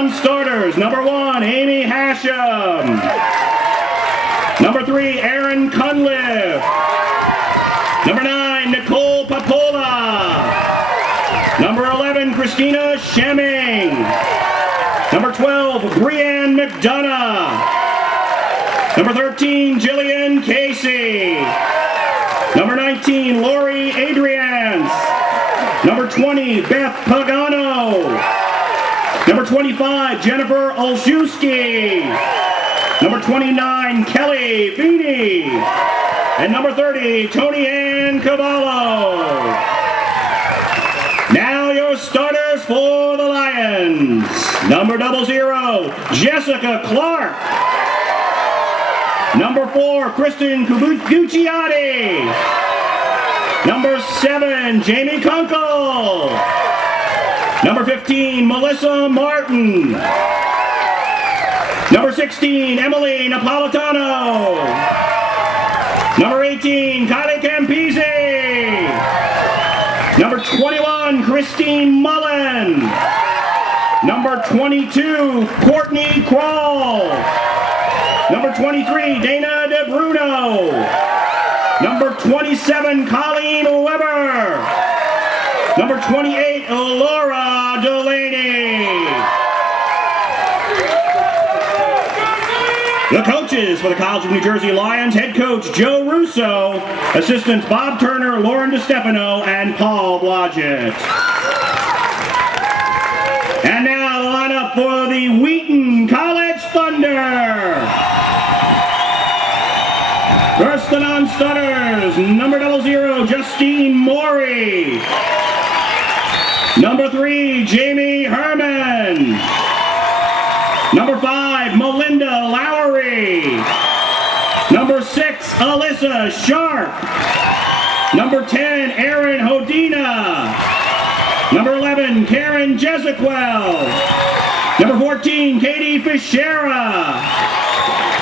non-starters, number 1, Amy Hashem. Number 3, Aaron Cunliffe. Number 9, Nicole Papola. Number 11, Christina Shemming. Number 12, Brianne McDonough. Number 13, Jillian Casey. Number 19, Lori Adrians. Number 20, Beth Pagano. Number 25, Jennifer Olszewski. Number 29, Kelly Feeney. And number 30, Tony Ann Cavallo. Now your starters for the Lions. Number 00, Jessica Clark. Number 4, Kristen Gucciati. Number 7, Jamie Kunkel. Number 15, Melissa Martin. Number 16, Emily Napolitano. Number 18, Kylie Campisi. Number 21, Christine Mullen. Number 22, Courtney Kroll. Number 23, Dana DeBruno. Number 27, Colleen Weber. Number 28, Laura Delaney. The coaches for the College of New Jersey Lions, head coach Joe Russo, assistants Bob Turner, Lauren DeStefano, and Paul Blodgett. And now the lineup for the Wheaton College Thunder. First, the non-starters, number 00, Justine Morey. Number 3, Jamie Herman. Number 5, Melinda Lowry. Number 6, Alyssa Sharp. Number 10, Erin Hodina. Number 11, Karen Jezequel. Number 14, Katie Fischera.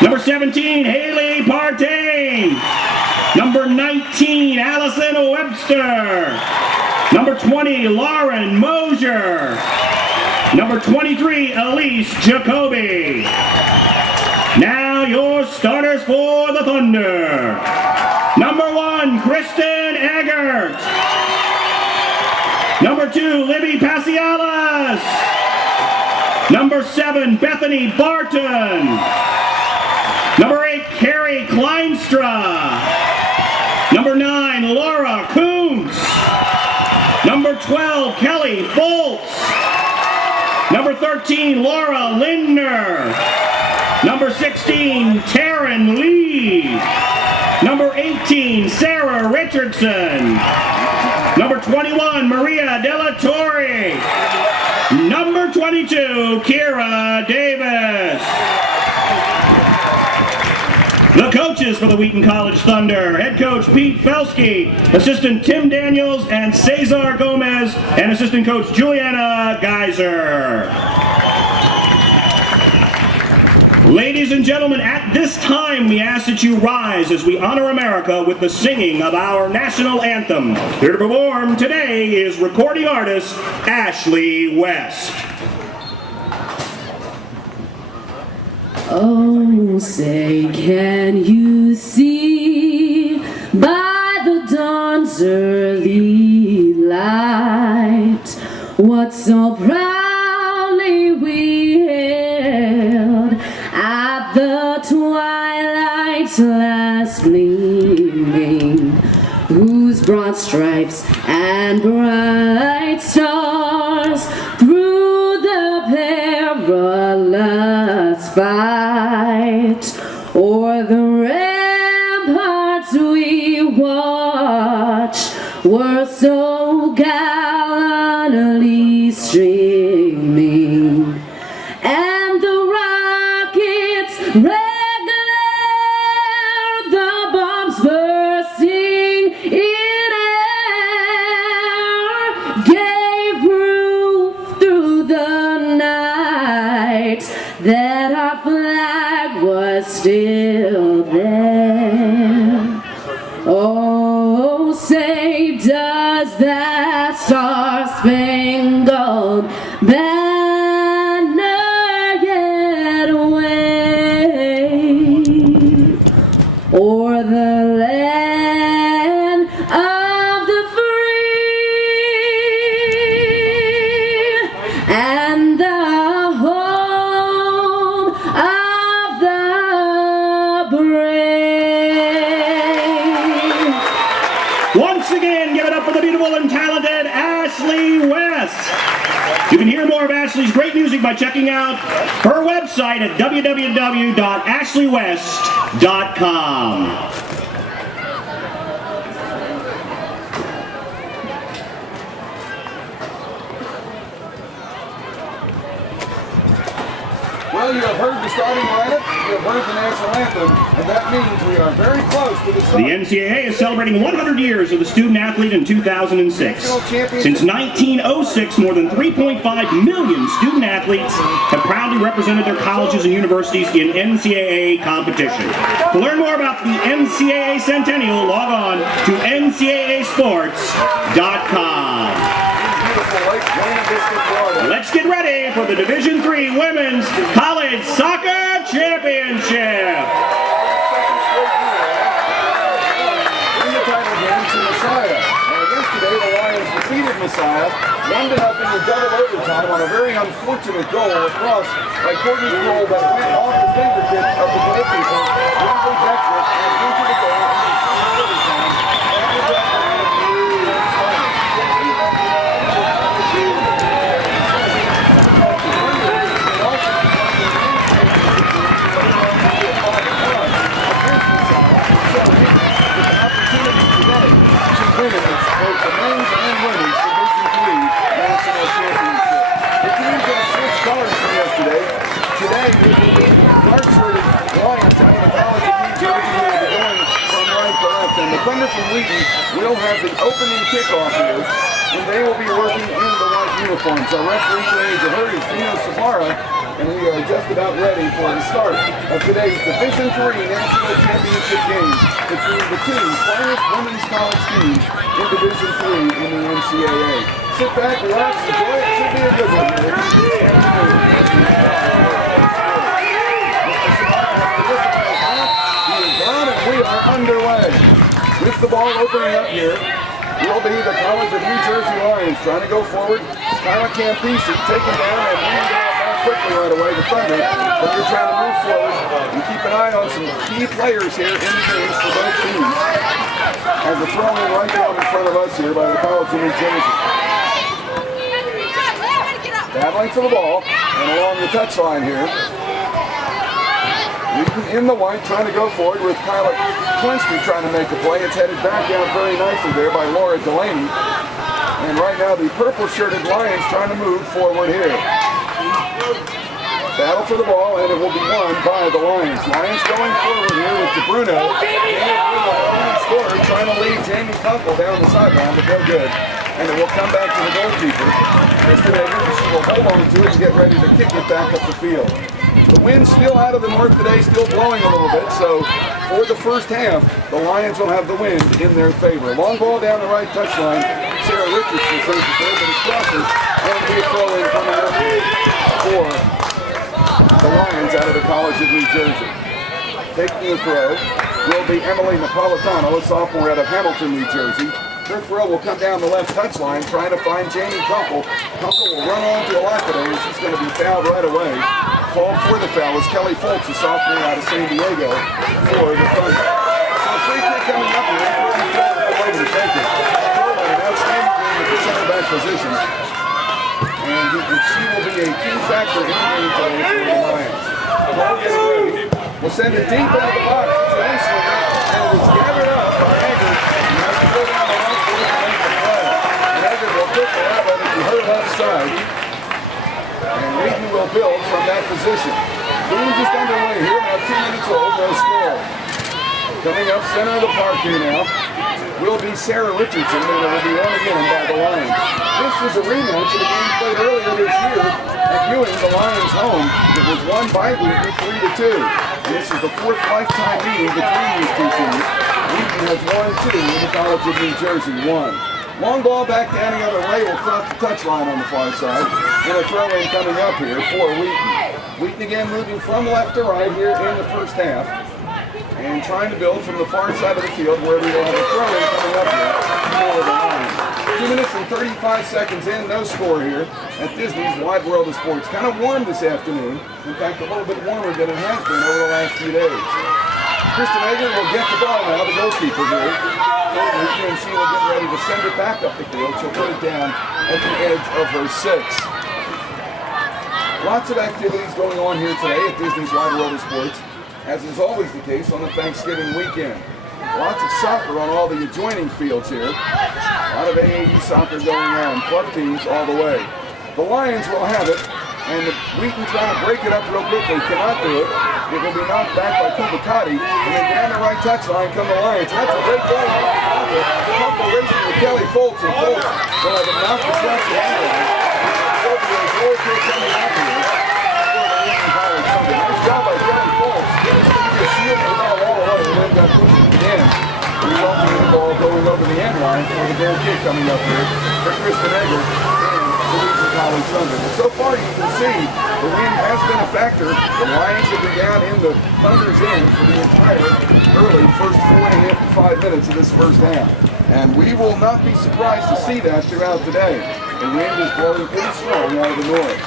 Number 17, Haley Partain. Number 19, Allison Webster. Number 20, Lauren Mosier. Number 23, Elise Jacoby. Now your starters for the Thunder. Number 1, Kristen Eggert. Number 2, Libby Pasialas. Number 7, Bethany Barton. Number 8, Carrie Kleinstra. Number 9, Laura Kuntz. Number 12, Kelly Foltz. Number 13, Laura Lindner. Number 16, Taryn Lee. Number 18, Sarah Richardson. Number 21, Maria Della Torre. Number 22, Kira Davis. The coaches for the Wheaton College Thunder, head coach Pete Felsky, assistant Tim Daniels and Cesar Gomez, and assistant coach Juliana Geyser. Ladies and gentlemen, at this time we ask that you rise as we honor America with the singing of our national anthem. Here to perform today is recording artist Ashley West. Oh, say, can you see by the dawn's early light what so proudly we hailed at the twilight's last gleaming, whose broad stripes and bright stars through the perilous fight o'er the ramparts we watched were so gallantly streaming, and the rockets red glare, the bombs bursting in air, gave proof through the night that our flag was still there. Oh, say, does that star-spangled banner or the land of the free and the home of the brave. Once again, give it up for the beautiful and talented Ashley West. You can hear more of Ashley's great music by checking out her website at www.ashleywest.com. Well, you have heard the starting lineup, you have heard the national anthem, and that means we are very close to the start. The NCAA is celebrating 100 years of the student athlete in 2006. Since 1906, more than 3.5 million student athletes have proudly represented their colleges and universities in NCAA competition. To learn more about the NCAA Centennial, log on to ncaasports.com. Let's get ready for the Division III Women's College Soccer Championship. Yesterday, the Lions defeated Messiah 1-0 in double overtime on a very unfortunate goal across by Courtney Kroll that went off the fingertips of the goalkeeper, Lindsay Beckett, and into the goal in overtime. Both the men's and women's Division III National Championship. The teams have switched colors from yesterday. Today, it will be dark-shirted Lions out of the College of New Jersey who will be going from right to left. And the Thunder from Wheaton will have the opening kickoff here, and they will be working in the white uniforms. Our referee today, as you heard, is Dino Savara, and we are just about ready for the start of today's Division III National Championship game between the two finest women's college teams in Division III in the NCAA. Sit back, relax, enjoy it. Should be a good one. He is gone, and we are underway. With the ball opening up here, will be the College of New Jersey Lions trying to go forward. Skylar Campisi taken down and moved out quickly right away, the Thunder, but they're trying to move forward and keep an eye on some key players here in the games for both teams. As the throw in right down in front of us here by the College of New Jersey. Battling for the ball and along the touchline here. Wheaton in the white trying to go forward with Kyla Klinsky trying to make a play. It's headed back down very nicely there by Laura Delaney. And right now the purple-shirted Lions trying to move forward here. Battle for the ball, and it will be won by the Lions. Lions going forward here with DeBruno. Scorer trying to lead Jamie Kunkel down the sideline, but no good. And it will come back to the goalkeeper, Kristen Eggers. She will hold on to it and get ready to kick it back up the field. The wind's still out of the north today, still blowing a little bit, so for the first half, the Lions will have the wind in their favor. Long ball down the right touchline. Sarah Richardson saves it there, but it crosses, and we throw in coming up for the Lions out of the College of New Jersey. Taking the throw will be Emily Napolitano, a sophomore out of Hamilton, New Jersey. Her throw will come down the left touchline, trying to find Jamie Kunkel. Kunkel will run on to Alakade, and she's going to be fouled right away. Called for the foul is Kelly Foltz, a sophomore out of San Diego, for the Thunder. So a free kick coming up here. Over to take it. An outstanding game at the center back position. And she will be a key factor in the game today for the Lions. The ball gets ready. We'll send it deep into the box. It's an in-swinger, and it's gathered up by Eggers. He has to go down the right foot to make the play. And Eggers will put the outlet to her left side. And Wheaton will build from that position. Game just underway here, about 2 minutes old, no score. Coming up center of the park here now will be Sarah Richardson, and it will be won again by the Lions. This is a rematch of the game played earlier this year at Ewing, the Lions' home. It was won by Wheaton 3-2. And this is the fourth lifetime meeting between these two teams. Wheaton has won 2 and the College of New Jersey 1. Long ball back down the other way will cross the touchline on the far side. And a throw-in coming up here for Wheaton. Wheaton again moving from left to right here in the first half. and trying to build from the far side of the field where we will have a throw-in coming up here for the Lions. 2 minutes and 35 seconds in, no score here at Disney's Wide World of Sports. Kind of warm this afternoon. In fact, a little bit warmer than it has been over the last few days. Kristen Hager will get the ball now, the goalkeeper here. And she will get ready to send it back up the field. She'll put it down at the edge of her 6. Lots of activities going on here today at Disney's Wide World of Sports, as is always the case on the Thanksgiving weekend. Lots of soccer on all the adjoining fields here. A lot of AAU soccer going on, club teams all the way. The Lions will have it, and Wheaton trying to break it up real quickly, cannot do it. It will be knocked back by Kubicati, and then down the right touchline come the Lions. That's a great goal. Couple racing with Kelly Foltz, and Foltz will have it knocked across the end. Over the goal kick coming out here for the Wheaton College Sunday. Nice job by Kelly Foltz. He just shielded the ball all the way and then got pushed at the end, resulting in the ball going over the end line for the goal kick coming up here for Kristen Egger and the Wheaton College Sunday. But so far you can see the wind has been a factor. The Lions have been down in the Thunder's end for the entire early first 4.5 to 5 minutes of this first half. And we will not be surprised to see that throughout the day. The wind is blowing pretty strong out of the north.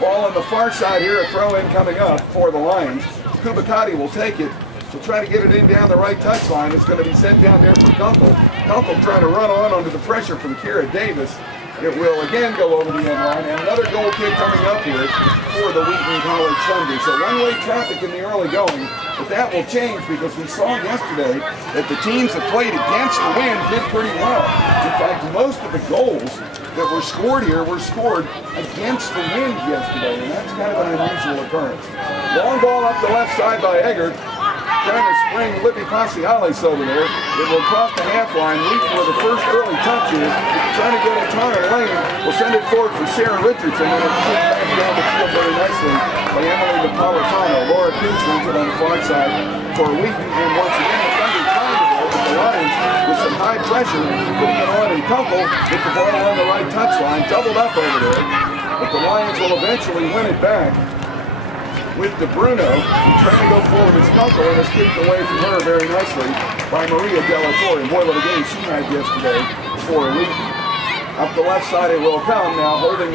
Ball on the far side here, a throw-in coming up for the Lions. Kubicati will take it. She'll try to get it in down the right touchline. It's going to be sent down there for Kunkel. Kunkel trying to run on under the pressure from Kira Davis. It will again go over the end line, and another goal kick coming up here for the Wheaton College Sunday. So one-way traffic in the early going, but that will change because we saw yesterday that the teams that played against the wind did pretty well. In fact, most of the goals that were scored here were scored against the wind yesterday, and that's kind of an unusual occurrence. Long ball up the left side by Eggert. Trying to spring Libby Paciales over there. It will cross the half line. Wheaton with the first early touch here. Trying to get a Tara Lane. Will send it forward for Sarah Richardson. And it's kicked back down the field very nicely by Emily Napolitano. Laura Cooch runs it on the far side for Wheaton. And once again, the Thunder trying to go, but the Lions with some high pressure putting it on in Kunkel with the ball on the right touchline. Doubled up over there. But the Lions will eventually win it back with DeBruno, who trying to go forward as Kunkel and is kicked away from her very nicely by Maria Della Torre. And boy, what a game she had yesterday for Wheaton. Up the left side it will come now, holding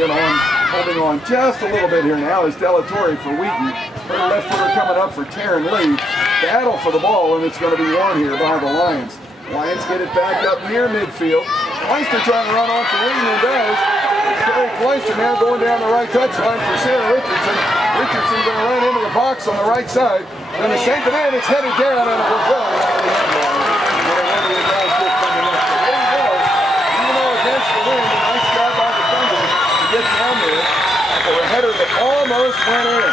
on just a little bit here now is Della Torre for Wheaton. Her left footer coming up for Taryn Lee. Battle for the ball, and it's going to be won here by the Lions. Lions get it back up near midfield. Kleister trying to run on for Wheaton and does. Carrie Kleister now going down the right touchline for Sarah Richardson. Richardson going to run into the box on the right side. Going to send it in. It's headed down and it will go. There you go. Even though against the wind, a nice job by the Thunder to get down there for a header that almost went in.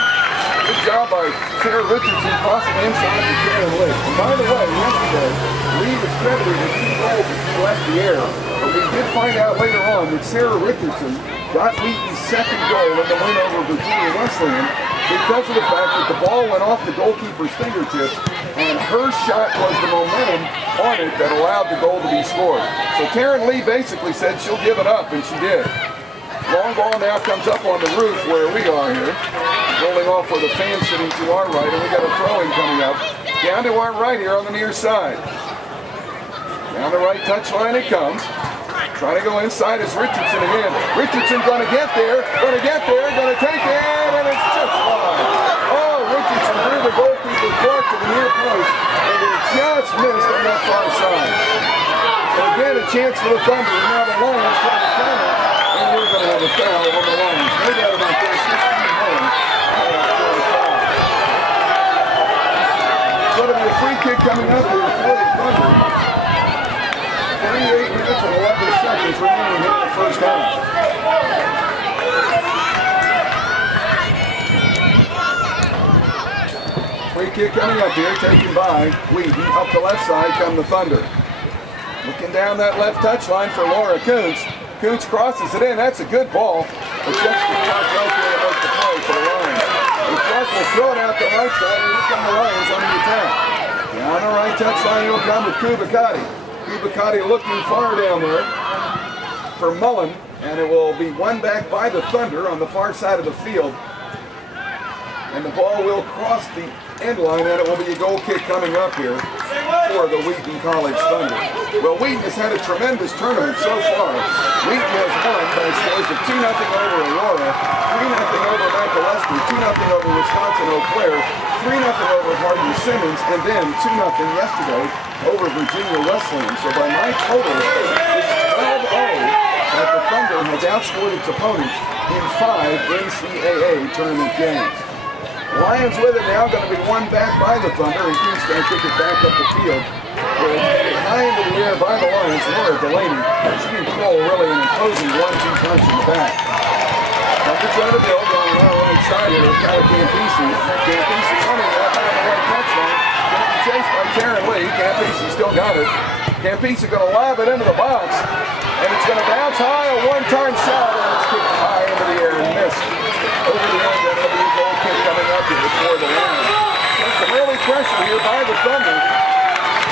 Good job by Sarah Richardson crossing inside to Karen Lee. And by the way, yesterday, Lee was credited with 2 goals as he left the air. But we did find out later on that Sarah Richardson got Wheaton's second goal in the win over Virginia Wesleyan because of the fact that the ball went off the goalkeeper's fingertips and her shot was the momentum on it that allowed the goal to be scored. So Taryn Lee basically said she'll give it up, and she did. Long ball now comes up on the roof where we are here. Rolling off for the fan sitting to our right, and we got a throw-in coming up. Down to our right here on the near side. Down the right touchline it comes. Trying to go inside is Richardson again. Richardson going to get there, going to take it, and it's just wide. Oh, Richardson drew the goalkeeper Clark to the near post, and it just missed on that far side. So again, a chance for the Thunder, and now the Lions trying to counter, and we're going to have a foul on the Lions. No doubt about that, 16-1. It's going to be a free kick coming up here for the Thunder. 38 minutes and 11 seconds remaining here in the first half. Free kick coming up here, taken by Wheaton. Up the left side come the Thunder. Looking down that left touchline for Laura Kuntz. Kuntz crosses it in. That's a good ball. But just the Clark right there to make the play for the Lions. And Clark will throw it out the right side, and here come the Lions on the attack. Down the right touchline, he'll come with Kubicati. Kubicati looking far down there for Mullen, and it will be won back by the Thunder on the far side of the field. And the ball will cross the end line, and it will be a goal kick coming up here for the Wheaton College Thunder. Well, Wheaton has had a tremendous tournament so far. Wheaton has won by scores of 2-0 over Aurora, 3-0 over Macalester, 2-0 over Wisconsin Eau Claire, 3-0 over Hardin Simmons, and then 2-0 yesterday over Virginia Wesleyan. So by my total, it's 12-0 that the Thunder has outscored its opponents in 5 NCAA tournament games. Lions with it now, going to be won back by the Thunder, and Hughes going to kick it back up the field. Where it's hit high into the air by the Lions. Laura Delaney, she can control really an imposing 1-2 punch in the back. Thunder trying to build on the right side here with Tyler Campisi. Campisi running right down the right touchline. Going to be chased by Taryn Lee. Campisi still got it. Campisi going to lob it into the box, and it's going to bounce high, a one-time shot, and it's kicked high into the air and missed. Over the end, and it'll be a goal kick coming up here before the Lions. There's some early pressure here by the Thunder.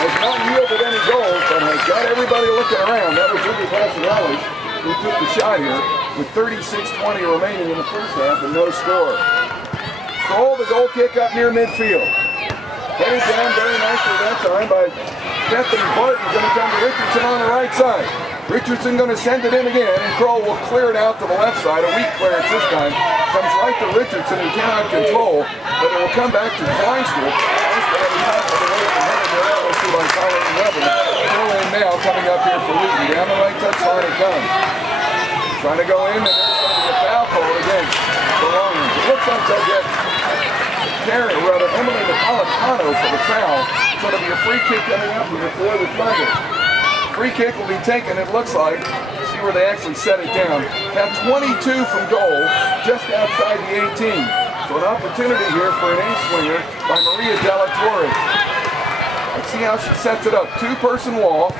Has not yielded any goals, but has got everybody looking around. That was Ruby Passanelli who took the shot here with 36:20 remaining in the first half and no score. Kroll, the goal kick up near midfield. Headed down very nicely that time by Bethany Barton. Going to come to Richardson on the right side. Richardson going to send it in again, and Kroll will clear it out to the left side. A weak clearance this time. Comes right to Richardson and cannot control, but it will come back to Kleinstrup. By Colin Weber. Throw in now, coming up here for Wheaton. Down the right touchline it comes. Trying to go in, and there's going to be a foul call against the Lions. It looks like they'll get Emily Napolitano for the foul. It's going to be a free kick coming up here for the Thunder. Free kick will be taken, it looks like. See where they actually set it down. Now 22 from goal, just outside the 18. So an opportunity here for an ace swinger by Maria Della Torre. Let's see how she sets it up. Two-person wall.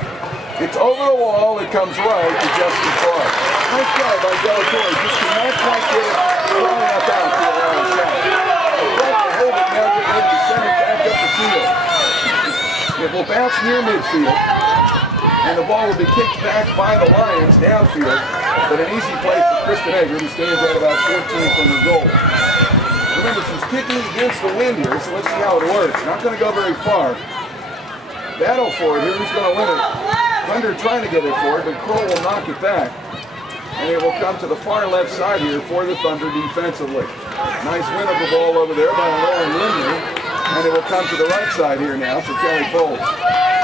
It's over the wall. It comes right to Jessica Clark. Nice try by Della Torre. Just could not quite get it long enough out to allow a shot. Clark will hold it now, get ready to send it back up the field. It will bounce near midfield, and the ball will be kicked back by the Lions downfield. But an easy play for Kristen Egger, who stands at about 14 from the goal. Remember, she's kicking against the wind here, so let's see how it works. Not going to go very far. Battle for it here. Who's going to win it? Thunder trying to get it for it, but Kroll will knock it back. And it will come to the far left side here for the Thunder defensively. Nice win of the ball over there by Lauren Lindley. And it will come to the right side here now for Kelly Foltz.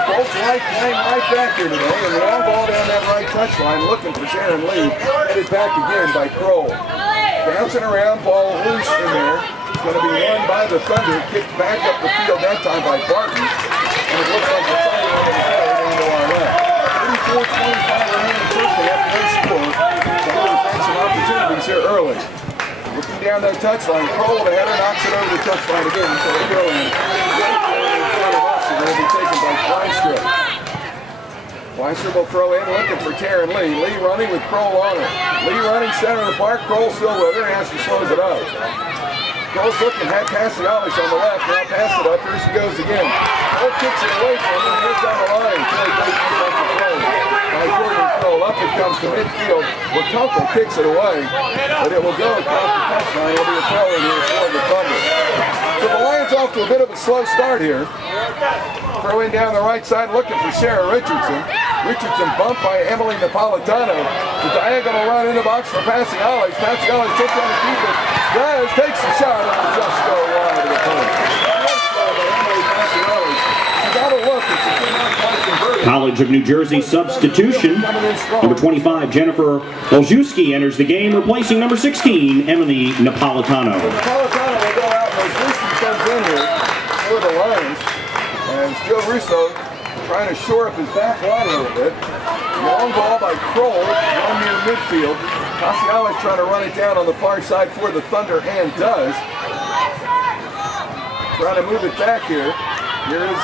Foltz playing right back here today. And the long ball down that right touchline looking for Sharon Lee. Headed back again by Kroll. Bouncing around, ball loose in there. It's going to be won by the Thunder. Kicked back up the field that time by Barton. And it looks like the Thunder on the play into our left. 34-25 remaining first half, no score. So we'll find some opportunities here early. Looking down that touchline, Kroll, the header knocks it over the touchline again. So they go in. In front of us, and it'll be taken by Kleinstrup. Kleinstrup will throw in, looking for Taryn Lee. Lee running with Kroll on it. Lee running center of the park, Kroll still with her, and she slows it up. Kroll's looking, had Passialish on the left, now pass it up, here she goes again. Kroll kicks it away from her, here's down the line. Really great defensive play by Jordan Kroll. Up it comes to midfield, where Kunkel kicks it away, but it will go across the touchline. It'll be a throw in here for the Thunder. So the Lions off to a bit of a slow start here. Throw in down the right side, looking for Sarah Richardson. Richardson bumped by Emily Napolitano. The diagonal run in the box for Passialish. Passialish takes on the keeper. Does, takes the shot, and will just go wide of the point. College of New Jersey substitution. Number 25, Jennifer Olszewski enters the game, replacing number 16, Emily Napolitano. Napolitano will go out, and Olszewski comes in here for the Lions. And Joe Russo trying to shore up his back line a little bit. Long ball by Kroll, run near midfield. Passialish trying to run it down on the far side for the Thunder, and does. Trying to move it back here. Here is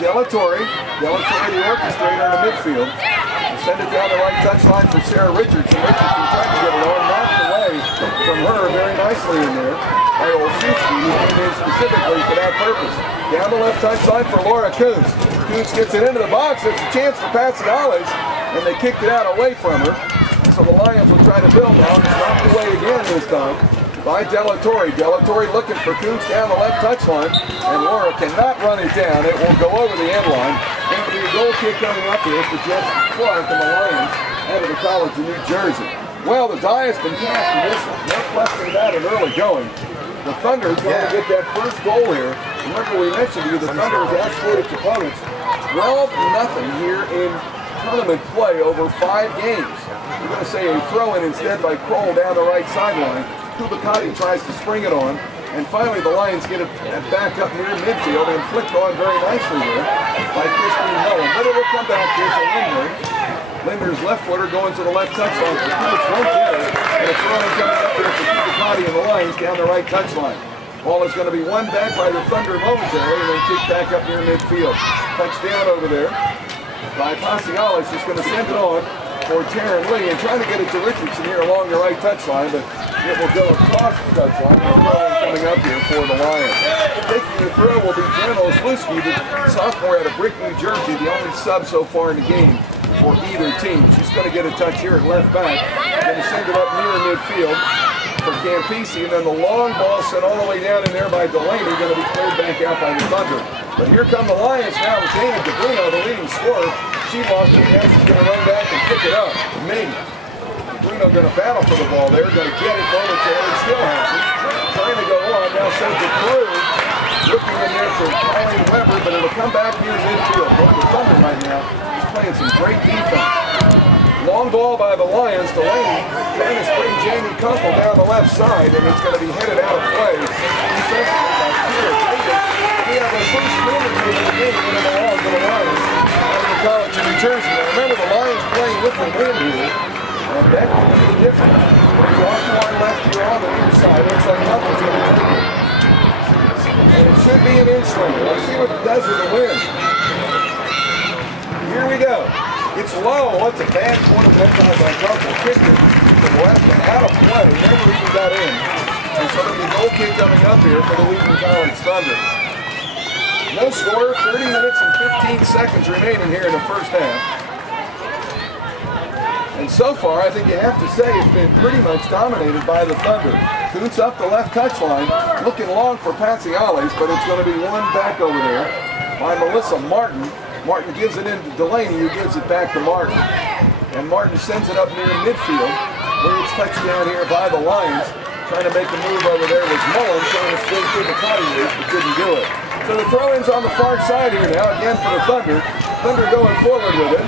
Della Torre. Della Torre, the orchestrator in the midfield. We'll send it down the right touchline for Sarah Richardson. Richardson trying to get it on, knocked away from her very nicely in there by Olszewski, who came in specifically for that purpose. Down the left touchline for Laura Kuntz. Kuntz gets it into the box. There's a chance for Passialish, and they kicked it out away from her. So the Lions will try to build now. It's knocked away again this time. by DiIII. DiIII looking for Coots down the left touchline, and Laura cannot run it down. It will go over the end line. And it'll be a goal kick coming up here for Jesse Clark and the Lions out of the College of New Jersey. Well, the die has been cast for this one. No question about it early going. The Thunder is going to get that first goal here. Remember we mentioned to you, the Thunder has outscored its opponents 12-0 here in tournament play over 5 games. We're going to say a throw-in instead by Kroll down the right sideline. Kubicati tries to spring it on. And finally the Lions get it back up near midfield and flicked on very nicely there by Christine Mullen. But it will come back here to Linder. Linder's left footer going to the left touchline. The Coots won't get it. And a throw-in coming up there for Kubicati and the Lions down the right touchline. Ball is going to be won back by the Thunder momentarily and then kicked back up near midfield. Touchdown over there by Pasialis. Just going to send it on for Taryn Lee and trying to get it to Richardson here along the right touchline, but it will go across the touchline and a throw coming up here for the Lions. Taking the throw will be Jen Osluski, the sophomore out of Brick, New Jersey, the only sub so far in the game for either team. She's going to get a touch here at left back. Going to send it up near midfield for Campisi, and then the long ball sent all the way down in there by Delaney, going to be cleared back out by the Thunder. But here come the Lions now with Dana DeBruno, the leading scorer. She lost it, and she's going to run back and pick it up. Maybe. DeBruno going to battle for the ball there, going to get it momentarily, still has it. Trying to go on, now sends it through. Looking in there for Colleen Weber, but it'll come back near midfield. Going to Thunder right now. He's playing some great defense. Long ball by the Lions. Delaney trying to spring Jamie Kunkel down the left side, and it's going to be headed out of play. Defensively by Peter Davis. We have a first minute here in the game in the ball for the Lions out of the College of New Jersey. Now remember, the Lions playing with the wind here, and that could be the difference. He's off to our left here on the near side. Looks like Kunkel's going to take it. And it should be an in-slinger. Let's see what it does with the wind. Here we go. It's low. What's a bad corner that time by Kunkel. Kicked it to the left and out of play. Never even got in. And so there'll be a goal kick coming up here for the Wheaton College Thunder. No score, 30 minutes and 15 seconds remaining here in the first half. And so far, I think you have to say it's been pretty much dominated by the Thunder. Coots up the left touchline, looking long for Pasialis, but it's going to be won back over there by Melissa Martin. Martin gives it in to Delaney, who gives it back to Martin. And Martin sends it up near midfield, where it's touched down here by the Lions. Trying to make a move over there was Mullen, trying to spin through the cutting loop, but couldn't do it. So the throw-in's on the far side here now, again for the Thunder. Thunder going forward with it.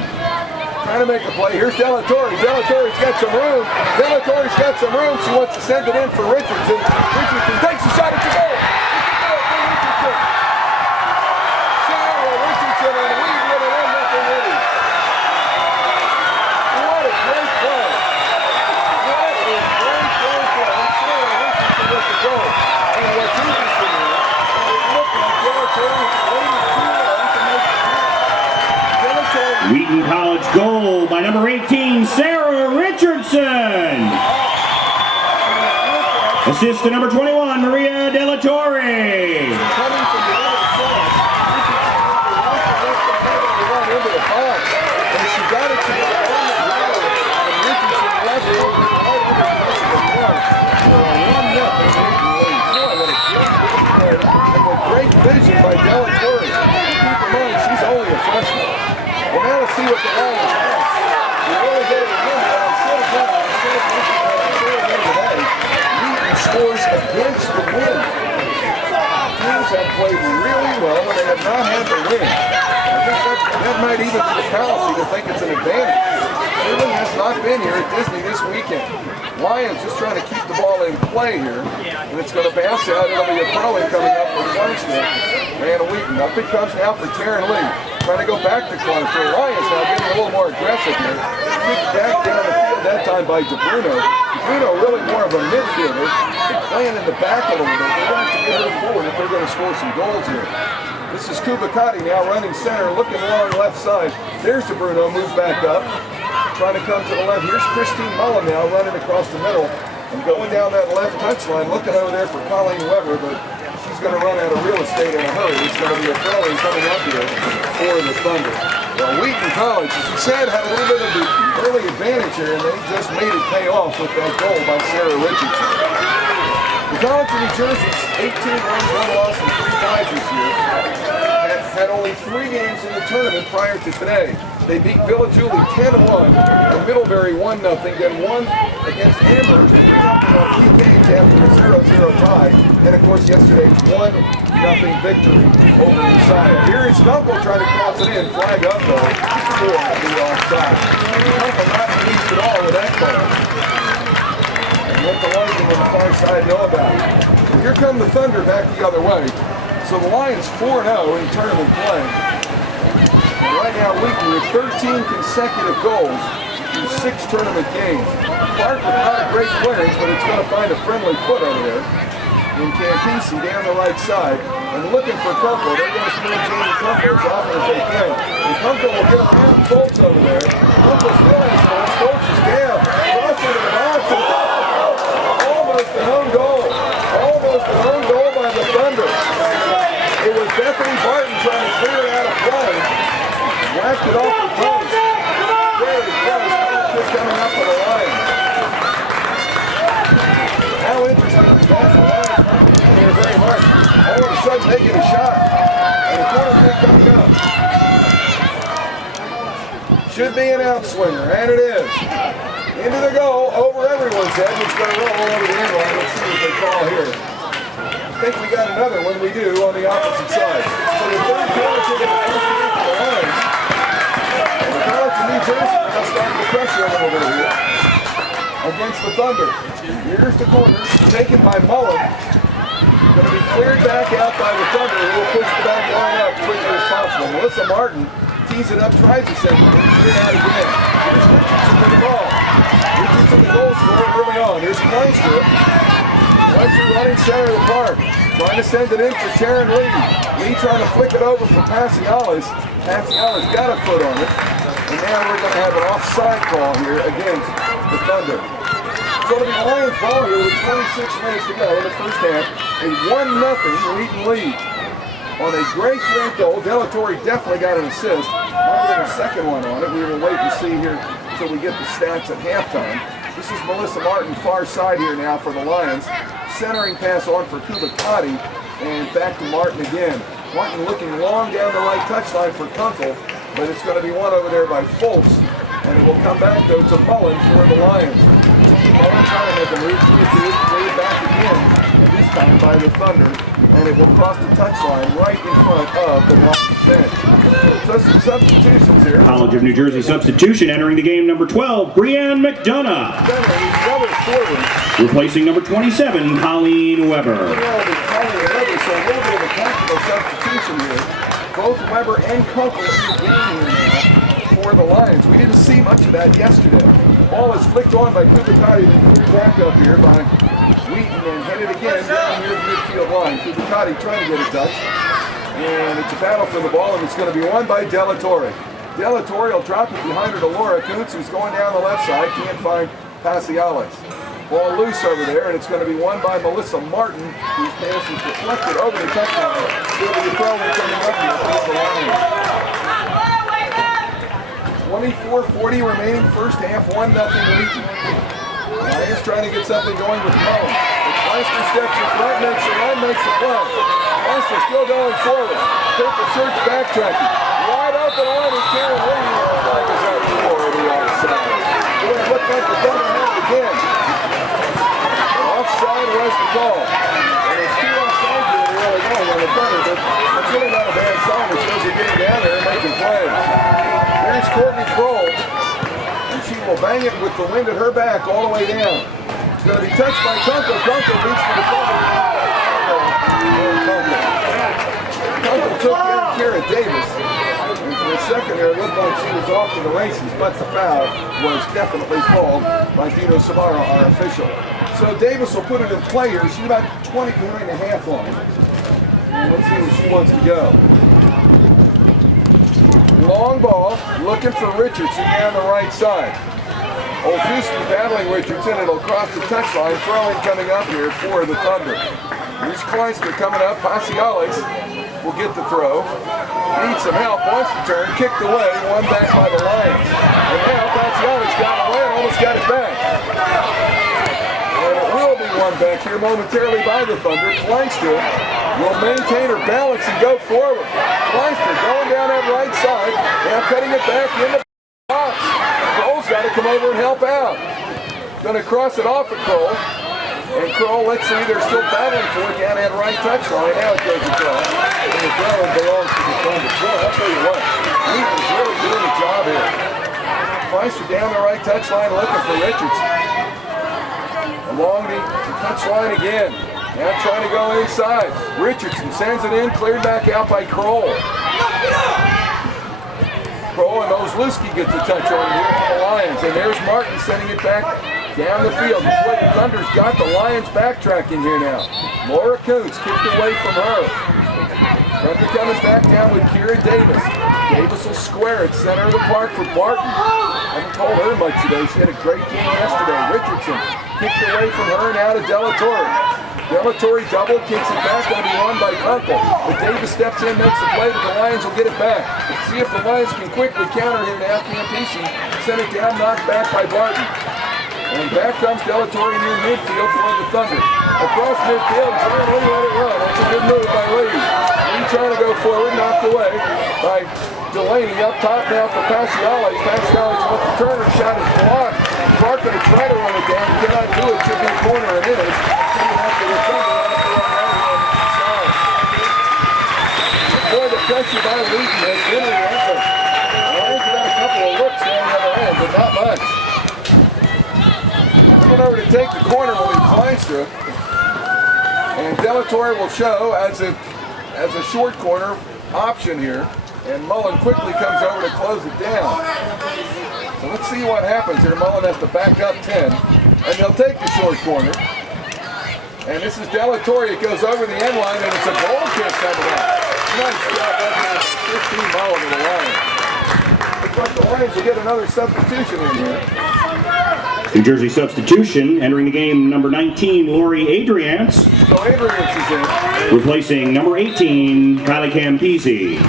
Trying to make a play. Here's DiIII. DiIII's got some room. DiIII's got some room. She wants to send it in for Richardson. Richardson takes a shot at the goal. Sarah Richardson and Wheaton with a 1-0 lead. What a great play. What a great play. Sarah Richardson with the goal. And what's interesting is, it looked like DiIII waited too long to make the play. Wheaton College goal by number 18, Sarah Richardson. Assist to number 21, Maria DiIII. Coming from the other side, Richardson run into the box, and she got it to the end, and Richardson left it over right under the rest of the car for a 1-0 lead. Boy, what a great play, and with great vision by DiIII. Keep in mind, she's only a freshman. Well, now let's see what the Lions have. We really get it again, but instead of that, today, Wheaton scores against the wind. Teams have played really well when they have not had the wind. I think that might even be a fallacy to think it's an advantage. Certainly has not been here at Disney this weekend. Lions just trying to keep the ball in play here, and it's going to bounce out. It'll be a throw-in coming up for Clarkston. Man, Wheaton. Up it comes now for Taryn Lee. Trying to go back to Clarkston. Lions now getting a little more aggressive here. Kicked back down the field that time by DeBruno. DeBruno really more of a midfielder. They're playing in the back a little bit. They want to get her forward if they're going to score some goals here. This is Kubicati now running center, looking along left side. There's DeBruno, moves back up. Trying to come to the left. Here's Christine Mullen now running across the middle and going down that left touchline, looking over there for Colleen Weber, but she's going to run out of real estate in a hurry. It's going to be a throw-in coming up here for the Thunder. Well, Wheaton College, as we said, had a little bit of the early advantage here, and they just made it pay off with that goal by Sarah Richardson. The College of New Jersey's 18 wins, 1 loss, and 3 ties this year. Had only 3 games in the tournament prior to today. They beat Villa Julie 10-1, and Middlebury 1-0, then won against Amherst 3-0 on PKs after a 0-0 tie, and of course yesterday's 1-0 victory over Messiah. Here is Kunkel trying to cross it in, flag up though, for the offside. Kunkel not pleased at all with that call. And let the linesman on the far side know about it. So here come the Thunder back the other way. So the Lions 4-0 in tournament play. And right now Wheaton with 13 consecutive goals in 6 tournament games. Clark with not a great clearance, but it's going to find a friendly foot over there in Campisi down the right side. And looking for Kunkel. They're going to spin Jamie Kunkel as often as they can. And Kunkel will get around Fultz over there. Kunkel still has one. Fultz is down. Cross into the box. Almost an own goal. Almost an own goal by the Thunder. It was Bethany Barton trying to clear it out of play. Whacked it off the post. Very close. Kick coming up for the Lions. How interesting is that? The Lions here very hard. All of a sudden they get a shot. And the corner kick coming up. Should be an outswinger, and it is. Into the goal, over everyone's head. It's going to roll over the end line. Let's see what they call here. I think we got another one. We do on the opposite side. So the third penalty to the first game for the Lions. And the College of New Jersey now starting to pressure a little bit here against the Thunder. Here's the corner, taken by Mullen. Going to be cleared back out by the Thunder, who will push the back line up quickly as possible. Melissa Martin tees it up, tries to send it, cleared out again. Here's Richardson with the ball. Richardson the goal scorer early on. Here's Kleinster. Kleinster running center of the park. Trying to send it in for Taryn Lee. Lee trying to flick it over for Passialis. Passialis got a foot on it. And now we're going to have an offside call here against the Thunder. It's going to be Lions ball here with 26 minutes to go in the first half. A 1-0 Wheaton lead. On a great goal. Delatorre definitely got an assist. Might get a second one on it. We will wait and see here until we get the stats at halftime. This is Melissa Martin, far side here now for the Lions. Centering pass on for Kubicati, and back to Martin again. Martin looking long down the right touchline for Kunkel, but it's going to be one over there by Fultz, and it will come back though to Mullen for the Lions. Mullen trying to make a move, cleared back again, this time by the Thunder, and it will cross the touchline right in front of the Lions bench. So some substitutions here. College of New Jersey substitution entering the game, number 12, Brianne McDonough. Replacing number 27, Colleen Weber. So a little bit of a tactical substitution here. Both Weber and Kunkel in the game here now for the Lions. We didn't see much of that yesterday. Ball is flicked on by Kubicati, then cleared back up here by Wheaton and headed again down near the midfield line. Kubicati trying to get a touch. And it's a battle for the ball, and it's going to be won by Delatorre. Delatorre will drop it behind her to Laura Kuntz, who's going down the left side. Can't find Passialis. Ball loose over there, and it's going to be won by Melissa Martin, whose pass is deflected over the touchline. Sylvia Crowley coming up here for the Lions. 24:40 remaining first half, 1-0 Wheaton. Lions trying to get something going with Mullen. Kleinster steps in front, makes the run, makes the play. Kleinster still going forward. Purple shirts backtracking. Wide open line is Karen Lee. The flag is out for the offside. Boy, it looked like the Thunder had it again. Offside was the call. And there's 2 offsides here in the early going on the Thunder, but it's really not a bad sign. It shows they're getting down there and making plays. Here's Courtney Kroll, and she will bang it with the wind at her back all the way down. It's going to be touched by Kunkel. Kunkel reaches for the Thunder. Kunkel took in Kara Davis, and for a second there it looked like she was off to the races, but the foul was definitely called by Dino Sabaro, our official. So Davis will put it in play here. She's about 20.5 long. Let's see where she wants to go. Long ball, looking for Richardson down the right side. Olszewski battling Richardson. It'll cross the touchline. Throwing coming up here for the Thunder. Here's Kleinster coming up. Passialis will get the throw. Needs some help. Wants to turn. Kicked away. Won back by the Lions. And now Passialis got away and almost got it back. And it will be one back here momentarily by the Thunder. Kleinster will maintain her balance and go forward. Kleinster going down that right side, now cutting it back in the box. Kroll's got to come over and help out. Going to cross it off at Kroll. And Kroll, let's see, they're still battling for it down that right touchline. Now it goes across. And the throw belongs to the Thunder. Well, I'll tell you what, Wheaton's really doing a job here. Kleinster down the right touchline looking for Richardson. Along the touchline again. Now trying to go inside. Richardson sends it in, cleared back out by Kroll. Kroll and Ozlewski get the touch over here for the Lions. And there's Martin sending it back down the field. Boy, the Thunder's got the Lions backtracking here now. Laura Kuntz kicked away from her. Thunder comes back down with Kira Davis. Davis will square it, center of the park for Barton. I haven't told her much today. She had a great game yesterday. Richardson kicked away from her, now to DiIII. DiIII double, kicks it back, going to be won by Kunkel. But Davis steps in, makes the play, but the Lions will get it back. Let's see if the Lions can quickly counter here now. Campisi sent it down, knocked back by Barton. And back comes DiIII near midfield for the Thunder. Across midfield, trying to let it run. That's a good move by Lee. Lee trying to go forward, knocked away by Delaney. Up top now for Paciales. Paciales wants the Turner shot is blocked. Clark going to try to run it down. Cannot do it. Should be a corner and in it. Boy, the pressure by Wheaton has been relentless. Lions have got a couple of looks on the other end, but not much. Coming over to take the corner will be Kleinster. And DiIII will show as a short corner option here. And Mullen quickly comes over to close it down. So let's see what happens here. Mullen has to back up 10. And they'll take the short corner. And this is DiIII. It goes over the end line, and it's a goal kick coming out. Nice job by 15 Mullen to the Lions. Looks like the Lions will get another substitution in here. New Jersey substitution, entering the game, number 19, Lori Adriance. So Adriance is in. Replacing number 18, Kylie Campisi.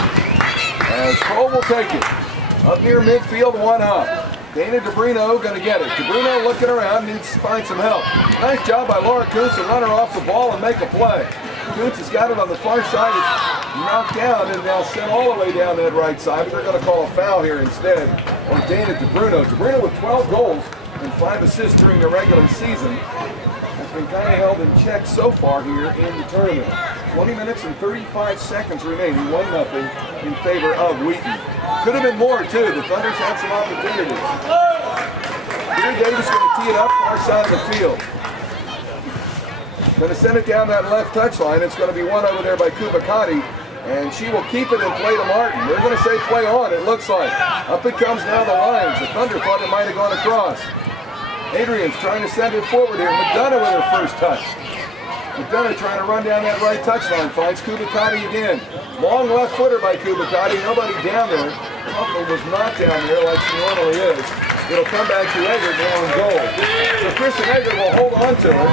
As Cole will take it. Up near midfield, one up. Dana DeBrino going to get it. DeBrino looking around, needs to find some help. Nice job by Laura Kuntz to run her off the ball and make a play. Kuntz has got it on the far side. It's knocked down and now sent all the way down that right side. But they're going to call a foul here instead on Dana DeBrino. DeBrino with 12 goals and 5 assists during the regular season has been kind of held in check so far here in the tournament. 20 minutes and 35 seconds remaining, 1-0 in favor of Wheaton. Could have been more too. The Thunder's had some opportunities. Here Davis going to tee it up far side of the field. Going to send it down that left touchline. It's going to be won over there by Kubakati. And she will keep it and play to Martin. They're going to say play on, it looks like. Up it comes now the Lions. The Thunder thought it might have gone across. Adrian's trying to send it forward here. McDonough with her first touch. McDonough trying to run down that right touchline. Finds Kubakati again. Long left footer by Kubakati. Nobody down there. Kunkel was not down there like she normally is. It'll come back to Eggert now in goal. So Kristen Eggert will hold on to it.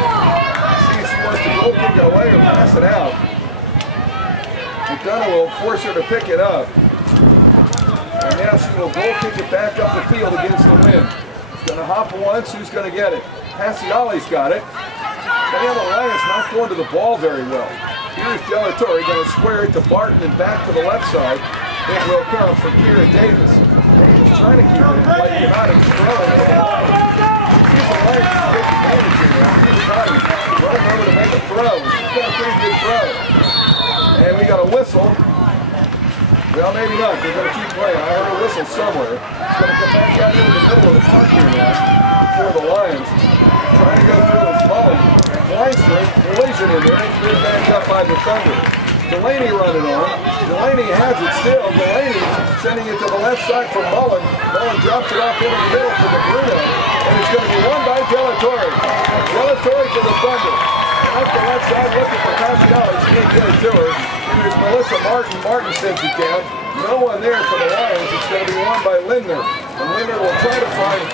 See if she wants to goal kick it away or pass it out. McDonough will force her to pick it up. And now she will goal kick it back up the field against the wind. She's going to hop once. Who's going to get it? Paciale's got it. Now the Lions not going to the ball very well. Here's DiIII going to square it to Barton and back to the left side. It will come from Kira Davis. Davis trying to keep it in play. Cannot throw it. Here's the Lions to take advantage here now. Kubakati running over to make a throw. She's got a pretty good throw. And we got a whistle. Well, maybe not. They're going to keep playing. I heard a whistle somewhere. It's going to come back out into the middle of the park here now for the Lions. Trying to go through his Mullen. Kleinster, collision in there, and cleared back up by the Thunder. Delaney running on. Delaney has it still. Delaney sending it to the left side for Mullen. Mullen drops it off into the middle for DeBrino. And it's going to be won by DiIII. DiIII for the Thunder. Off the left side looking for Paciales. Can't get it to her. And there's Melissa Martin. Martin sends it down. No one there for the Lions. It's going to be won by Lindner. And Lindner will try to find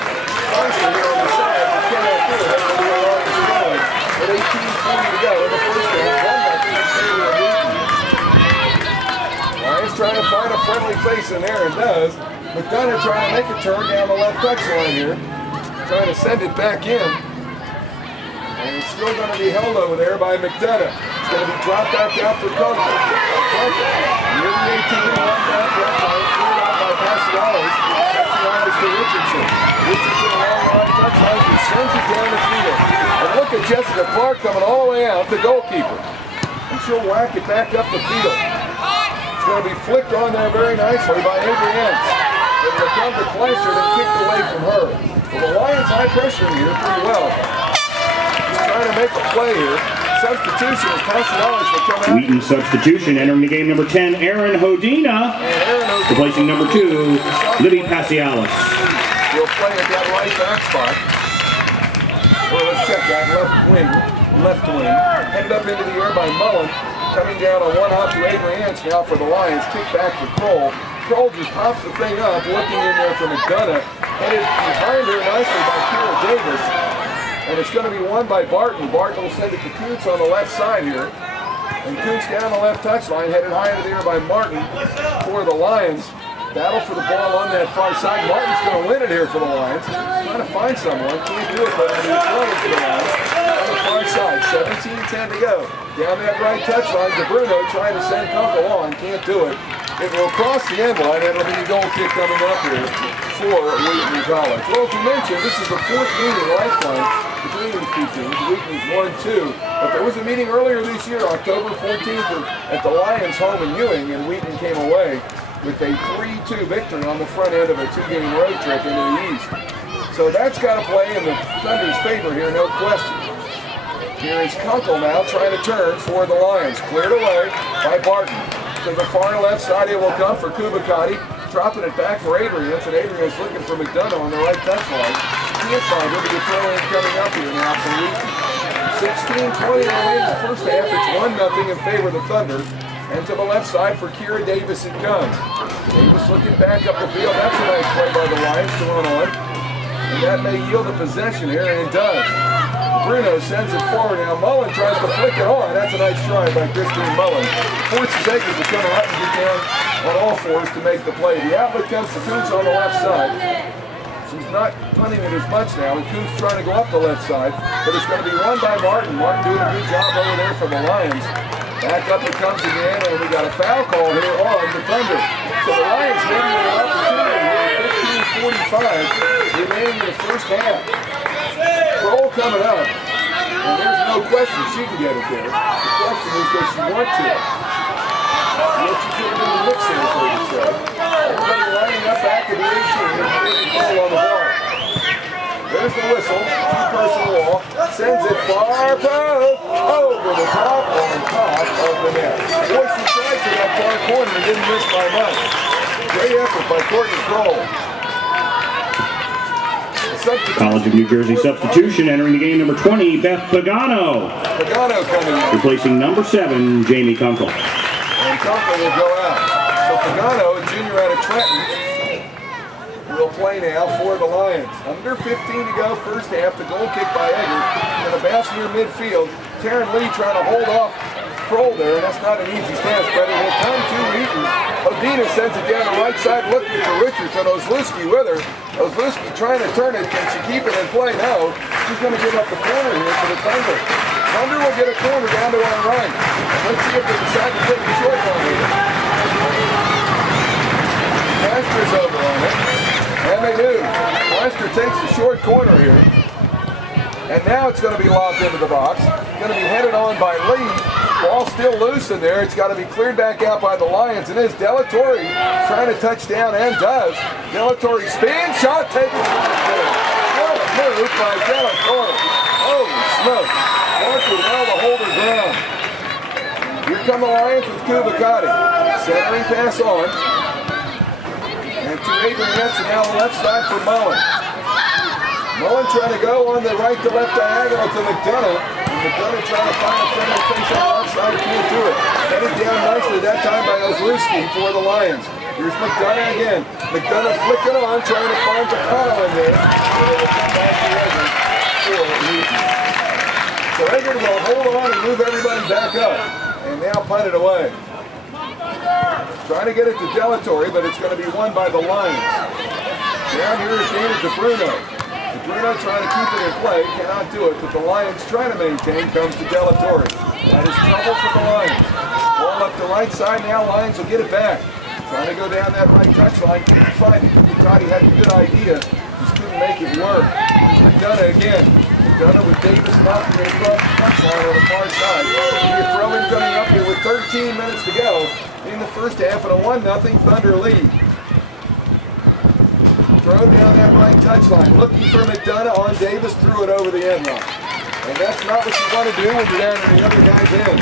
Kleinster here on the side. But cannot do it. That's where the Lions are going. With 18:40 to go in the first half. 1-0 in favor of Wheaton. Lions trying to find a friendly face in there and does. McDonough trying to make a turn down the left touchline here. Trying to send it back in. And And it's still going to be held over there by McDonough. It's going to be dropped back out for Kunkel. Near the 18, one back left line, cleared out by Passialis. Passialis to Richardson. Richardson along the line touchline, he sends it down the field. And look at Jessica Clark coming all the way out, the goalkeeper. And she'll whack it back up the field. It's going to be flicked on there very nicely by Adrienne. It will come to Kleister, then kicked away from her. Well, the Lions high pressuring here pretty well. Just trying to make a play here. Substitution is Passialis will come out. Wheaton substitution entering the game, number 10, Aaron Hodina. Replacing number 2, Libby Passialis. He'll play at that right back spot. Well, let's check that left wing. Headed up into the air by Mullen. Coming down on one hop to Adrienne now for the Lions. Kick back for Kroll. Kroll just pops the thing up, looking in there for McDonough. Headed behind her nicely by Kira Davis. And it's going to be won by Barton. Barton will send it to Kuntz on the left side here. And Kuntz down the left touchline, headed high into the air by Martin for the Lions. Battle for the ball on that far side. Martin's going to win it here for the Lions. Trying to find someone. Can't do it, but he's running for the Lions. On the far side, 17-10 to go. Down that right touchline, DeBruno trying to send Kunkel on. Can't do it. It will cross the end line, and it'll be a goal kick coming up here for Wheaton College. Well, as we mentioned, this is the 4th meeting lifetime between these two teams. Wheaton's 1-2. But there was a meeting earlier this year, October 14th, at the Lions home in Ewing, and Wheaton came away with a 3-2 victory on the front end of a 2-game road trip into the East. So that's got to play in the Thunder's favor here, no question. Here is Kunkel now trying to turn for the Lions. Cleared away by Barton. To the far left side it will come for Kubicati. Dropping it back for Adrienne, and Adrienne's looking for McDonough on the right touchline. Can't find her, but the throw-in coming up here now from Wheaton. 16-20 in the first half. It's 1-0 in favor of the Thunder. And to the left side for Kira Davis it comes. Davis looking back up the field. That's a nice play by the Lions to run on. And that may yield a possession here, and it does. Bruno sends it forward now. Mullen tries to flick it on. That's a nice try by Christine Mullen. Forces Akers to come out and get down on all fours to make the play. The outlet comes to Kuntz on the left side. She's not punting it as much now, and Kuntz trying to go up the left side. But it's going to be run by Martin. Martin doing a good job over there for the Lions. Back up it comes again, and we got a foul call here on the Thunder. So the Lions maybe with an opportunity here, 15:45 remaining in the first half. Kroll coming up, and there's no question she can get it there. The question is, does she want to? What you put in the mix here, so to say. Everybody lining up back at the 18 and getting Kroll on the ball. There's the whistle, two-person wall, sends it far post, over the top, on top of the net. Boy, she tried to that far corner and didn't miss by much. Great effort by Courtney Kroll. College of New Jersey substitution entering the game, number 20, Beth Pagano. Pagano coming in. Replacing number 7, Jamie Kunkel. And Kunkel will go out. So Pagano, a junior out of Trenton, will play now for the Lions. Under 15 to go, first half. The goal kick by Eggers. And a bounce near midfield. Taryn Lee trying to hold off Kroll there, and that's not an easy stance, but it will come to Wheaton. Odina sends it down the right side looking for Richardson. Ozlewski with her. Ozlewski trying to turn it. Can she keep it in play? No. She's going to give up the corner here for the Thunder. Thunder will get a corner down to our right. Let's see if they decide to take the short one here. Master's over on it. And they do. Master takes the short corner here. And now it's going to be lobbed into the box. Going to be headed on by Lee. Ball still loose in there. It's got to be cleared back out by the Lions. And it is Delatorre trying to touch down and does. Delatorre spin shot taken. What a move by Delatorre. Holy smoke. Parker well to hold her ground. Here come the Lions with Kubicati. Centering pass on. And to Adrienne, and now left side for Mullen. Mullen trying to go on the right to left diagonal to McDonough. And McDonough trying to find a friendly face on the left side. Can't do it. Headed down nicely that time by Ozlewski for the Lions. Here's McDonough again. McDonough flicking on, trying to find Pagano in there. And it will come back to Eggers for Wheaton. So Eggers will hold on and move everybody back up. And now punt it away. Trying to get it to Delatorre, but it's going to be won by the Lions. Down here is Dana DeBruno. Bruno trying to keep it in play, cannot do it, but the Lions trying to maintain, comes to DiIII. That is trouble for the Lions. Ball up the right side now, Lions will get it back. Trying to go down that right touchline, couldn't find it. Thought he had a good idea, just couldn't make it work. Here's McDonough again. McDonough with Davis knocking it across the touchline on the far side. The throw-in coming up here with 13 minutes to go in the first half and a 1-0 Thunder lead. Throw down that right touchline, looking for McDonough on Davis, threw it over the end line. And that's not what you want to do when you're down in the other guy's end.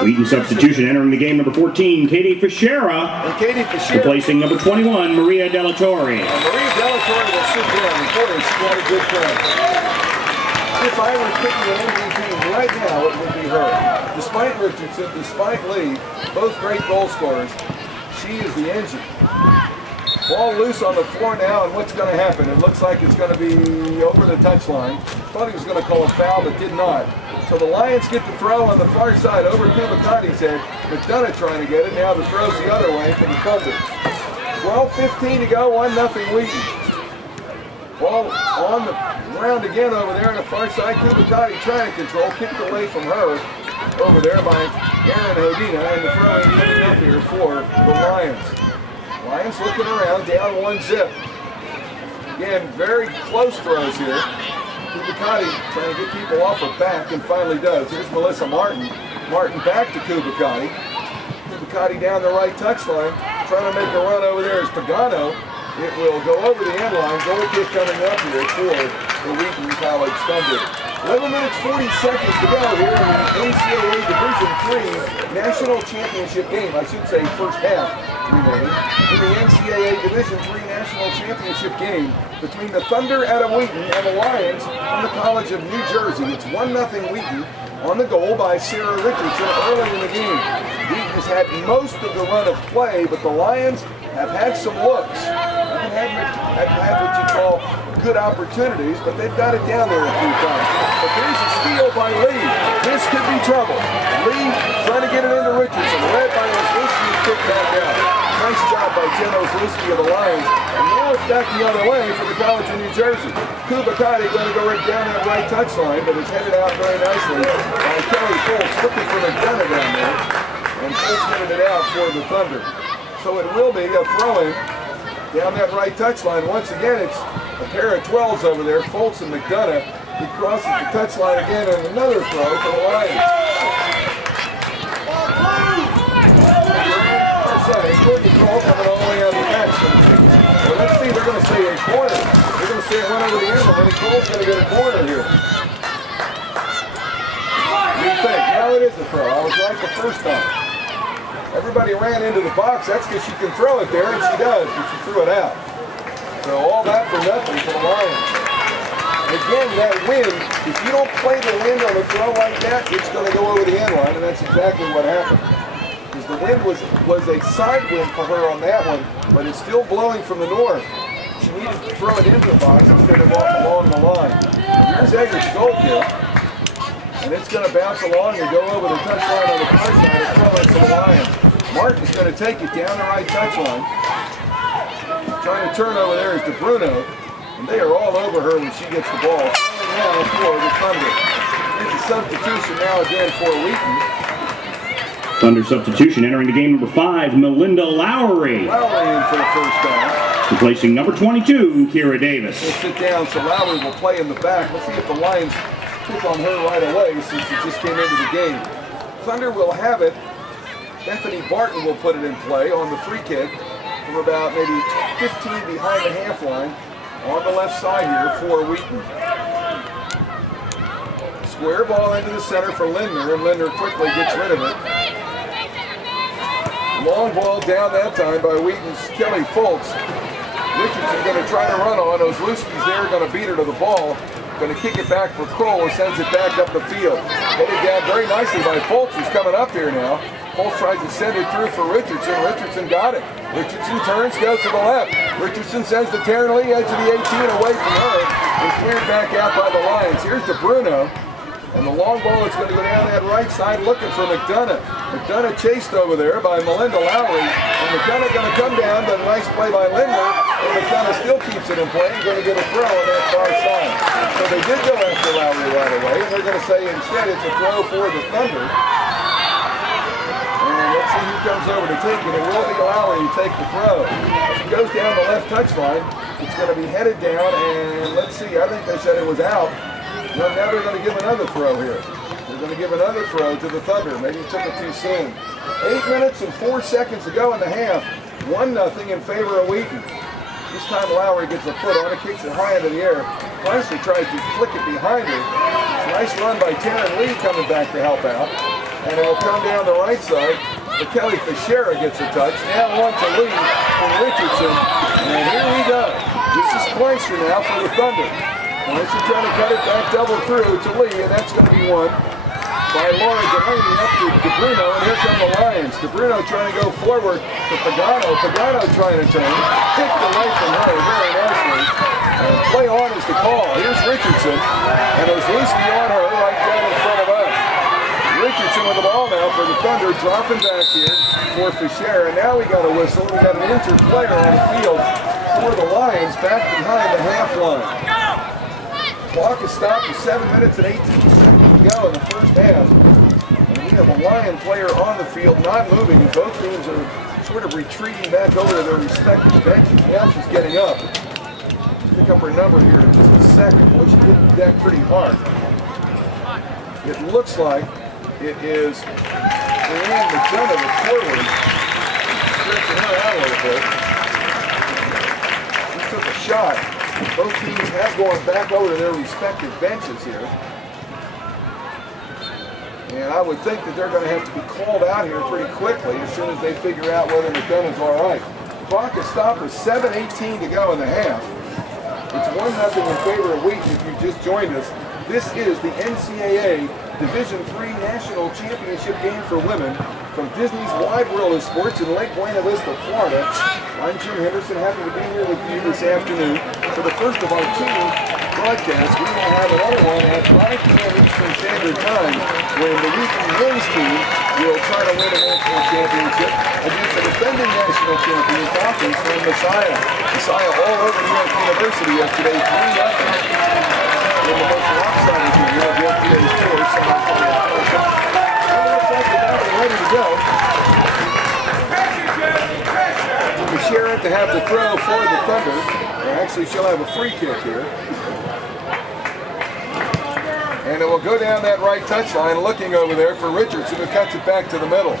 Wheaton substitution entering the game, number 14, Katie Fischera. And Katie Fischera. Replacing number 21, Maria Della Torre. And Maria Della Torre will sit down, and boy, she had a good play. If I were picking an MVP right now, it would be her. Despite Richardson, despite Lee, both great goal scorers, she is the engine. Ball loose on the floor now, and what's going to happen? It looks like it's going to be over the touchline. Thought he was going to call a foul, but did not. So the Lions get the throw on the far side over Kubicati's head. McDonough trying to get it. Now the throw's the other way from the Thunder. 12:15 to go, 1-0 Wheaton. Ball on the ground again over there on the far side. Kubicati trying to control, kicked away from her over there by Aaron Hodina, and the throw in coming up here for the Lions. Lions looking around, down 1-0. Again, very close throws here. Kubicati trying to get people off her back and finally does. Here's Melissa Martin. Martin back to Kubicati. Kubicati down the right touchline. Trying to make a run over there is Pagano. It will go over the end line. Goal kick coming up here for the Wheaton College Thunder. 11 minutes 40 seconds to go here in the NCAA Division III National Championship game. I should say first half remaining. In the NCAA Division III National Championship game between the Thunder out of Wheaton and the Lions from the College of New Jersey. It's 1-0 Wheaton on the goal by Sarah Richardson early in the game. Wheaton has had most of the run of play, but the Lions have had some looks. Haven't had what you call good opportunities, but they've got it down there a few times. But there's a steal by Lee. This could be trouble. Lee trying to get it into Richardson, led by Ozlowski, kicked back out. Nice job by Jen Ozlowski of the Lions. And now it's back the other way for the College of New Jersey. Kubicati going to go right down that right touchline, but it's headed out very nicely by Kelly Foltz, looking for McDonough down there. And Foltz headed it out for the Thunder. So it will be a throw-in down that right touchline. Once again, it's a pair of 12s over there, Foltz and McDonough. He crosses the touchline again, and another throw for the Lions. Good control coming all the way out of the back. Well, let's see, they're going to say a corner. They're going to say it went over the end, and Cole's going to get a corner here. What do you think? No, it is a throw. I was right the first time. Everybody ran into the box. That's because she can throw it there, and she does, but she threw it out. So all that for nothing for the Lions. Again, that wind, if you don't play the wind on a throw like that, it's going to go over the end line, and that's exactly what happened. Because the wind was a side wind for her on that one, but it's still blowing from the north. She needed to throw it into the box instead of along the line. Here's Eggert's goal kick, and it's going to bounce along and go over the touchline on the far side and throw it to the Lions. Martin's going to take it down the right touchline. Trying to turn over there is DeBruno, and they are all over her when she gets the ball. Now for the Thunder. Here's a substitution now again for Wheaton. Thunder substitution entering the game, number 5, Melinda Lowry. Lowry in for the first time. Replacing number 22, Kira Davis. We'll sit down, so Lowry will play in the back. Let's see if the Lions pick on her right away since she just came into the game. Thunder will have it. Bethany Barton will put it in play on the free kick from about maybe 15 behind the half line on the left side here for Wheaton. Square ball into the center for Lindner, and Lindner quickly gets rid of it. Long ball down that time by Wheaton's Kelly Foltz. Richardson going to try to run on. Ozlowski's there, going to beat her to the ball. Going to kick it back for Kroll and sends it back up the field. Headed down very nicely by Foltz, who's coming up here now. Foltz tries to send it through for Richardson. Richardson got it. Richardson turns, goes to the left. Richardson sends the Taryn Lee edge of the 18 away from her and cleared back out by the Lions. Here's DeBruno. And the long ball is going to go down that right side looking for McDonough. McDonough chased over there by Melinda Lowry. And McDonough going to come down, but a nice play by Lindner. And McDonough still keeps it in play. He's going to get a throw on that far side. So they did go after Lowry right away, and they're going to say instead it's a throw for the Thunder. And let's see who comes over to take it. It will be Lowry who take the throw. It goes down the left touchline. It's going to be headed down, and let's see, I think they said it was out. Well, now they're going to give another throw here. They're going to give another throw to the Thunder. Maybe he took it too soon. 8 minutes and 4 seconds to go in the half. 1-0 in favor of Wheaton. This time Lowry gets a foot on it, kicks it high into the air. Presley tries to flick it behind her. It's a nice run by Taryn Lee coming back to help out. And it will come down the right side. But Kelly Fischera gets a touch. Now on to Lee from Richardson. And here we go. This is Kleister now for the Thunder. Kleister trying to cut it back double through to Lee, and that's going to be won by Laura Delaney up to DeBruno, and here come the Lions. DeBruno trying to go forward to Pagano. Pagano trying to turn. Kicked away from her very nicely. And play on is the call. Here's Richardson, and there's Lusky on her right down in front of us. Richardson with the ball now for the Thunder, dropping back here for Fischera. And now we got a whistle. We got an injured player on the field for the Lions back behind the half line. Clock is stopped with 7 minutes and 18 seconds to go in the first half. And we have a Lion player on the field not moving. Both teams are sort of retreating back over to their respective benches. Now she's getting up. Pick up her number here in just a second. Boy, she hit the deck pretty hard. It looks like it is Leanne McDonough, the forward, stretching her out a little bit. She took a shot. Both teams have gone back over to their respective benches here. And I would think that they're going to have to be called out here pretty quickly as soon as they figure out whether McDonough's all right. Clock is stopped with 7:18 to go in the half. It's 1-0 in favor of Wheaton if you just joined us. This is the NCAA Division III National Championship game for women from Disney's Wide World of Sports in Lake Buena Vista, Florida. I'm Jim Henderson, happy to be here with you this afternoon for the first of our two broadcasts. We will have another one at 5 p.m. Eastern Standard Time when the Wheaton men's team will try to win a national championship against the defending national champion Falcons from Messiah. Messiah all over New York University yesterday, 3-0. In the most lopsided game of yesterday's tour, so it looks like they're about ready to go. Fischera to have the throw for the Thunder. Or actually, she'll have a free kick here. And it will go down that right touchline, looking over there for Richardson, who cuts it back to the middle.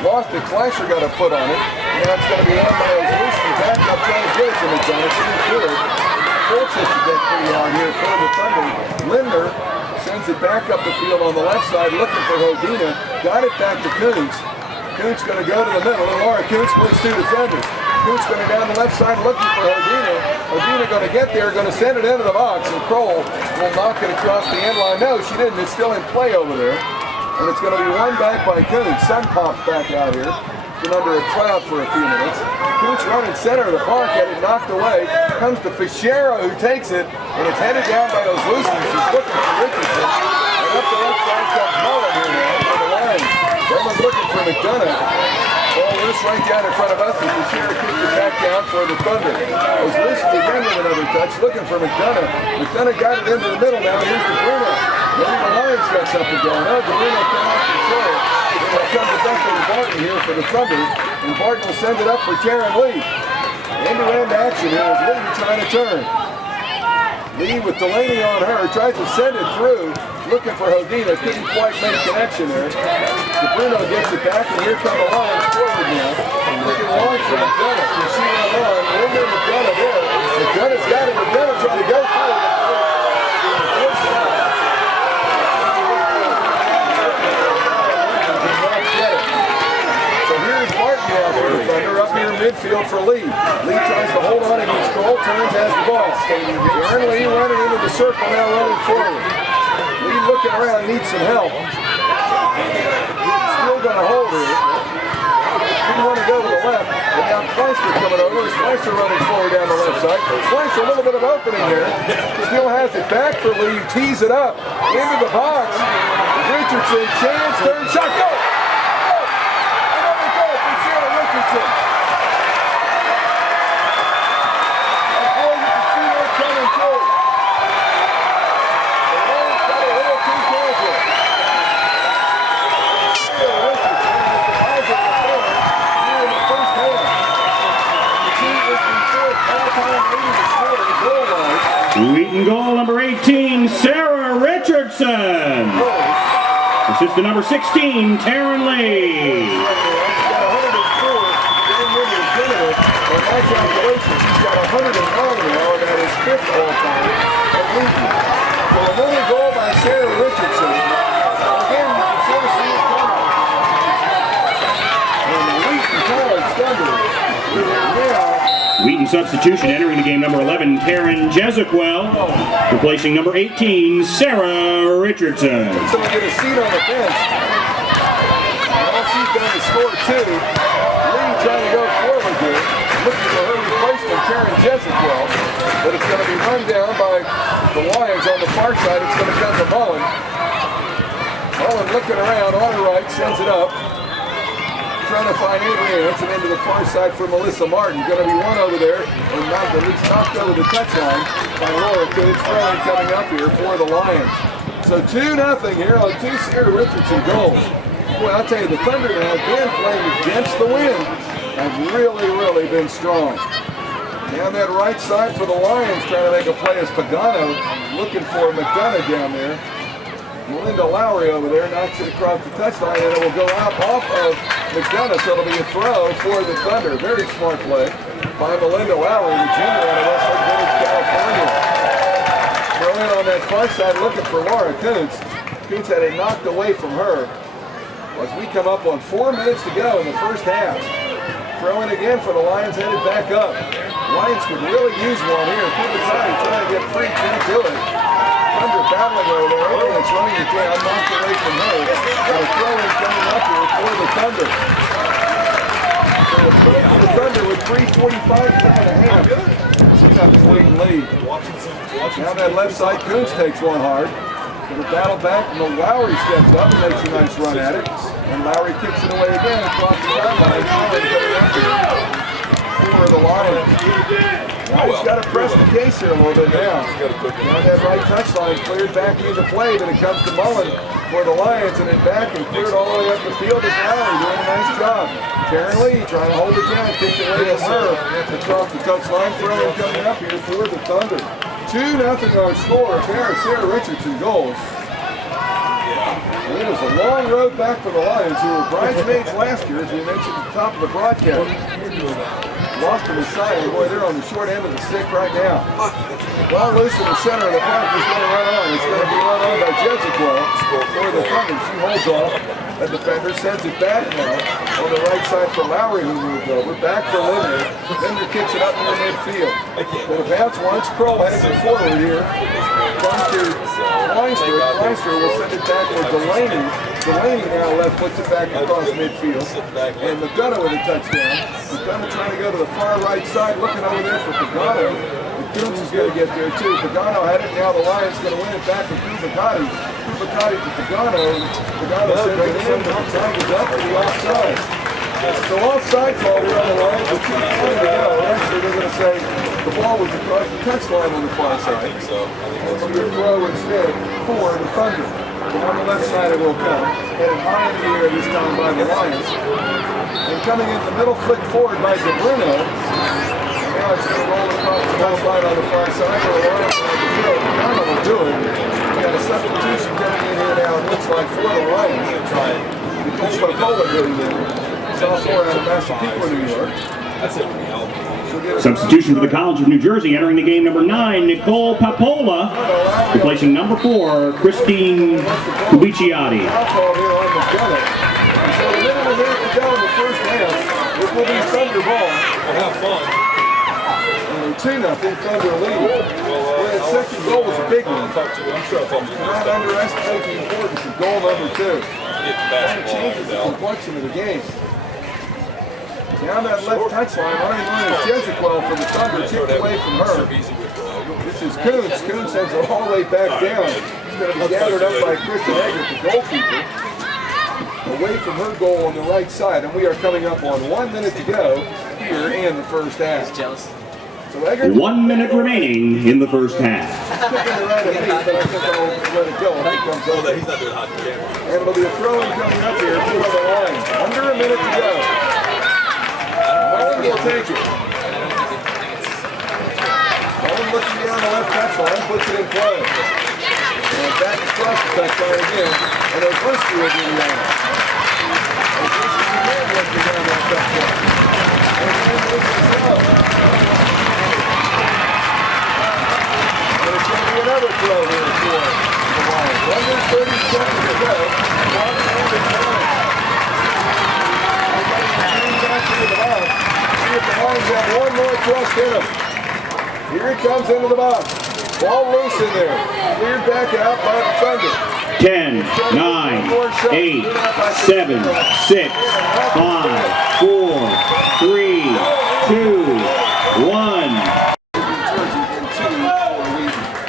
Lost it, Kleister got a foot on it. Now it's going to be on by Ozluski. Back up trying to get it to McDonough. She didn't do it. Fultz hits the deck pretty hard here for the Thunder. Linder sends it back up the field on the left side, looking for Hodina. Got it back to Kuntz. Kuntz going to go to the middle, and Laura Kuntz splits two defenders. Kuntz going to down the left side, looking for Hodina. Hodina going to get there, going to send it into the box, and Kroll will knock it across the end line. No, she didn't. It's still in play over there. And it's going to be won back by Kuntz. Sun pops back out here. Been under a cloud for a few minutes. Kuntz running center of the park, had it knocked away. Comes to Fischera, who takes it, and it's headed down by Ozluski. She's looking for Richardson. And up the left side comes Mullen here now for the Lions. Mullen's looking for McDonough. Ball loose right down in front of us, and Fischera kicks it back down for the Thunder. Ozluski again with another touch, looking for McDonough. McDonough got it into the middle now. Here's DeBruno. Maybe the Lions got something going. No, DeBruno cannot control. It'll come to Bethany Barton here for the Thunder, and Barton will send it up for Taryn Lee. End-to-end action here as Lee trying to turn. Lee with Delaney on her, tries to send it through, looking for Hodina, couldn't quite make a connection there. DeBruno gets it back, and here come the Lions forward now. Looking long for McDonough. You see that long, Linder McDonough there. McDonough's got it, McDonough trying to go through. Thunder up here midfield for Lee. Lee tries to hold on against Kroll, turns, has the ball. Aaron Lee running into the circle now, running forward. Lee looking around, needs some help. Still going to hold her. Didn't want to go to the left, but now Kleister coming over. Kleister running forward down the left side. Kleister a little bit of opening there. Still has it back for Lee, tees it up into the box. Richardson, chance, third shot, go! Richardson. Assistant number 16, Taryn Lee. He's got 104. On my calculations, he's got 109 now, and that is 5th all-time at Wheaton. So another goal by Sarah Richardson. Again, you can sort of see it coming. And the Wheaton College Thunder now. Wheaton substitution entering the game, number 11, Karen Jezequel, replacing number 18, Sarah Richardson. So we get a seat on the bench. And all she's done is score 2. Lee trying to go forward here, looking for her replacement, Karen Jezequel. But it's going to be run down by the Lions on the far side. It's going to come to Mullen. Mullen looking around on her right, sends it up. Trying to find Avery Ants and into the far side for Melissa Martin. Going to be one over there, and not at least knocked over the touchline by Laura Coots. Throwing coming up here for the Lions. So 2-0 here on 2 Sarah Richardson goals. Boy, I'll tell you, the Thunder now, again playing against the wind, have really been strong. Down that right side for the Lions, trying to make a play as Pagano, looking for McDonough down there. Melinda Lowry over there knocks it across the touchline, and it will go out off of McDonough, so it'll be a throw for the Thunder. Very smart play by Melinda Lowry, the junior out of Westlake Village, California. Throw in on that far side, looking for Laura Koontz. Koontz had it knocked away from her. As we come up on 4 minutes to go in the first half. Throw in again for the Lions, headed back up. Lions could really use one here. Kubicati trying to get free, can't do it. Thunder battling over there. It's running it down, knocked away from her. And a throw in coming up here for the Thunder. So a throw for the Thunder with 3:45 left in the half. It's a Wheaton lead. Now that left side, Koontz takes one hard. Gonna battle back, and Lowry steps up and makes a nice run at it. And Lowry kicks it away again across the timeline. For the Lions. Now he's got to press the case here a little bit now. Now that right touchline cleared back into play, but it comes to Mullen for the Lions, and then back and cleared all the way up the field. Is Lowry doing a nice job. Karen Lee trying to hold it down, kicked it away from her. Across the touchline, throwing coming up here for the Thunder. 2-0 our score, a pair of Sarah Richardson goals. And it was a long road back for the Lions, who were bridesmaids last year, as we mentioned at the top of the broadcast. Lost to the side, and boy, they're on the short end of the stick right now. Ball loose in the center of the park is going to run on. It's going to be run on by Jezequel for the Thunder. She holds off. The defender sends it back now on the right side for Lowry, who moved over. Back for Linder. Linder kicks it up near midfield. But a bounce once, Kroll heads it forward here. Comes to Kleinster. Kleinster will send it back for Delaney. Delaney now left puts it back across midfield. And McDonough with a touchdown. McDonough trying to go to the far right side, looking over there for Pagano. Koontz is going to get there too. Pagano had it, now the Lions going to win it back with Kubicati. Kubicati to Pagano. Pagano sends it in, and tangles up for the offside. So offside call, we're on the line with 2:20 to go. Actually, they're going to say the ball was across the touchline on the far side. And it'll be a throw instead for the Thunder. And on the left side it will come. Headed high in the air this time by the Lions. And coming in the middle, flicked forward by DeBruno. Now it's going to roll across the left line on the far side. The Lions on the field. Pagano will do it. We got a substitution coming in here now, it looks like, for the Lions. Nicole Papola getting in. Sophomore out of Massapequa, New York. Substitution for the College of New Jersey, entering the game, number 9, Nicole Papola, replacing number 4, Christine Kubicati. So a minute and a half to go in the first half. It will be Thunder ball. Have fun. 2-0 Thunder lead. Well, that second goal was a big one. I'm sure I'll talk to you. Do not underestimate the importance of goal number 2. Kind of changes the complexion of the game. Down that left touchline, running line is Jezequel for the Thunder, kicked away from her. This is Koontz. Koontz sends it all the way back down. It's going to be gathered up by Kristen Eggert, the goalkeeper. Away from her goal on the right side, and we are coming up on 1 minute to go here in the first half. So Eggert, 1 minute remaining in the first half. kicking right at me, but I think I'll let it go when he comes over. He's not doing hot camera. And it'll be a throw-in coming up here for the line. Under a minute to go. Mullen will take it. Mullen looking down the left touchline, puts it in play. And And back across the touchline again. And O'Frisky will be Indiana. O'Frisky again working down that touchline. And then there's the throw. And it's going to be another throw here for the Lions. Under 30 seconds to go. One and it's fine. Back into the box. See if the Lions have one more thrust in them. Here it comes into the box. Ball loose in there. Cleared back out by the Thunder. 10, 9, 8, 7, 6, 5, 4, 3, 2, 1.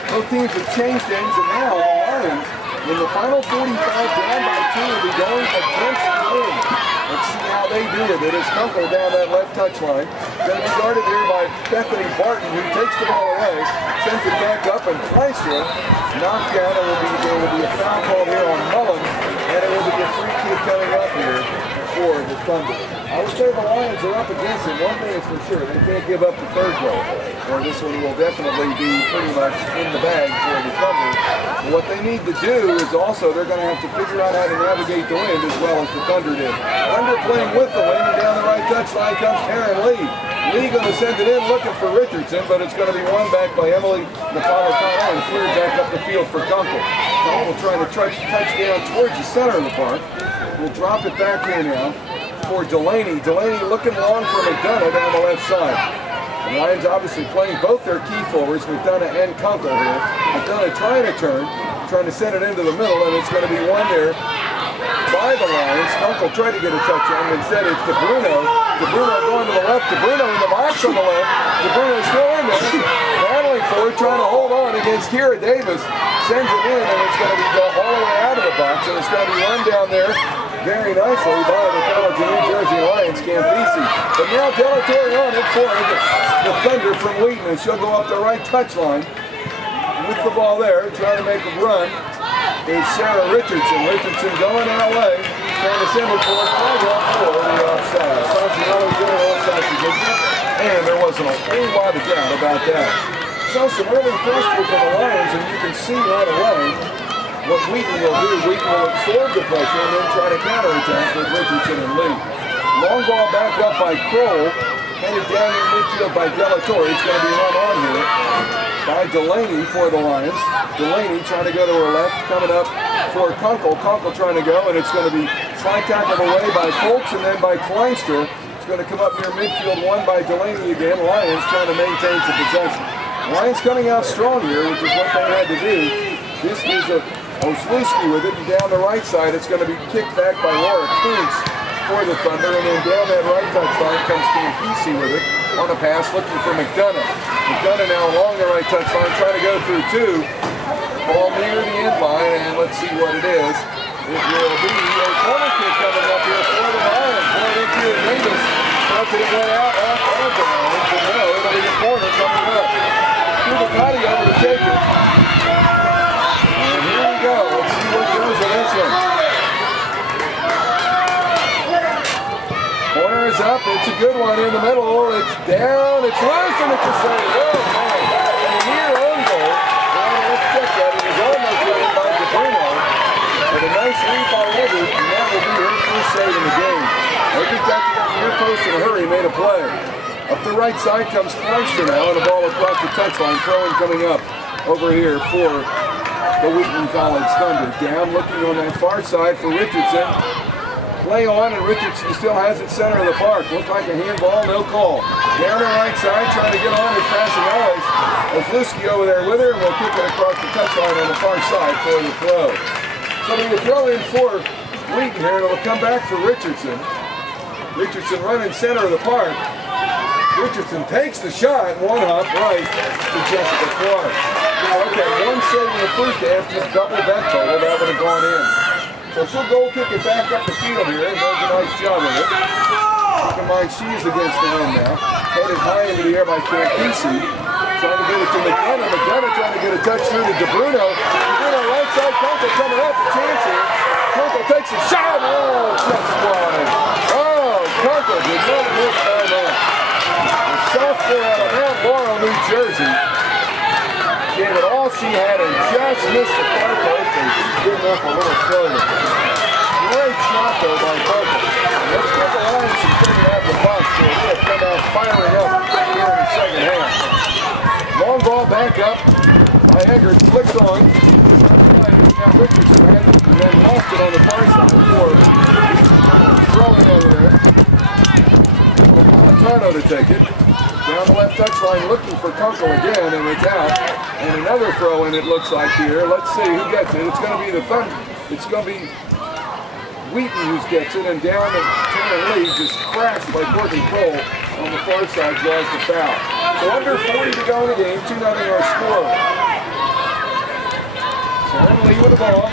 Both teams have changed things, and now the Lions, in the final 45, down by 2, will be going against the wind. Let's see how they do with it. It's Kunkel down that left touchline. Going to be guarded here by Bethany Barton, who takes the ball away, sends it back up, and Kleister knocked down. There will be a foul call here on Mullen, and it will be a free kick coming up here for the Thunder. I would say the Lions are up against it. One thing is for sure, they can't give up the third goal. Or this one will definitely be pretty much in the bag for the Thunder. But what they need to do is also they're going to have to figure out how to navigate the wind as well as the Thunder did. Thunder playing with the wind, and down the right touchline comes Aaron Lee. Lee going to send it in looking for Richardson, but it's going to be won back by Emily Napolitano and cleared back up the field for Kunkel. Kunkel trying to touch down towards the center of the park. We'll drop it back here now for Delaney. Delaney looking long for McDonough down the left side. The Lions obviously playing both their key forwards, McDonough and Kunkel here. McDonough trying to turn, trying to send it into the middle, and it's going to be won there by the Lions. Kunkel tried to get a touch on him. Instead, it's DeBruno. DeBruno going to the left. DeBruno in the box on the left. DeBruno still in there. Battling for it, trying to hold on against Kira Davis. Sends it in, and it's going to be all the way out of the box, and it's going to be run down there very nicely by the College of New Jersey Lions, Campisi. But now Delatorre on it for the Thunder from Wheaton, and she'll go up the right touchline with the ball there, trying to make a run. Is Sarah Richardson. Richardson going that way, trying to send it for it, flag off for the offside. Santiago's in an offside position, and there wasn't a whole lot of doubt about that. So some early pressure for the Lions, and you can see right away what Wheaton will do. Wheaton will absorb the pressure and then try to counterattack with Richardson and Lee. Long ball back up by Kroll, headed down in midfield by Delatorre. It's going to be run on here by Delaney for the Lions. Delaney trying to go to her left, coming up for Kunkel. Kunkel trying to go, and it's going to be slide tackled away by Folks and then by Kleister. It's going to come up near midfield, won by Delaney again. Lions trying to maintain some possession. Lions coming out strong here, which is what they had to do. This is a Osluski with it, and down the right side, it's going to be kicked back by Laura Kuntz for the Thunder, and then down that right touchline comes Campisi with it on a pass, looking for McDonough. McDonough now along the right touchline, trying to go through two. Ball near the end line, and let's see what it is. It will be a corner kick coming up here for the Lions. Going into Davis, thought that it went out off of the Lions, but no, it'll be a corner coming up. Kubicati over to take it. And here we go. Let's see what goes on this one. Corner is up. It's a good one in the middle. It's down. It's loose, and it's a save. Oh, man. And a near own goal. Well, let's check that. It was almost in by DeBruno. But a nice lead by Woodard, and that will be her first save in the game. Looking back to that near post in a hurry, made a play. Up the right side comes Kleister now, and a ball across the touchline. Throw-in coming up over here for the Wheaton College Thunder. Down looking on that far side for Richardson. Play on, and Richardson still has it center of the park. Looked like a handball, no call. Down the right side, trying to get on his passing always. Osluski over there with her, and we'll kick it across the touchline on the far side for the throw. So we throw in for Wheaton here, and it'll come back for Richardson. Richardson running center of the park. Richardson takes the shot, one hop right to Jessica Clark. Now, okay, one save in the first half, just double that total, that would have gone in. So she'll goal kick it back up the field here, and does a nice job with it. Keep in mind, she is against the wind now. Headed high into the air by Campisi. Trying to get it to McDonough. McDonough trying to get a touch through to DeBruno. DeBruno right side, Kunkel coming up, a chance here. Kunkel takes a shot. Oh, just wide. Oh, Kunkel did not miss time on. Softball out of Mount Laurel, New Jersey. Gave it all she had and just missed the far post and getting up a little further. Great shot though by Coco. Let's give the Lions some figuring out the box here. They have come out firing up here in the second half. Long ball back up by Eggert, flicked on. Now Richardson had it and then lost it on the far side before throwing over there. Montano to take it. Down the left touchline looking for Kunkel again, and it's out. And another throw in it looks like here. Let's see who gets it. It's going to be the Thunder. It's going to be Wheaton who gets it, and down the Tanner Lee just crashed by Courtney Cole on the far side, draws the foul. So under 40 to go in the game, 2-0 our score. Tanner Lee with the ball.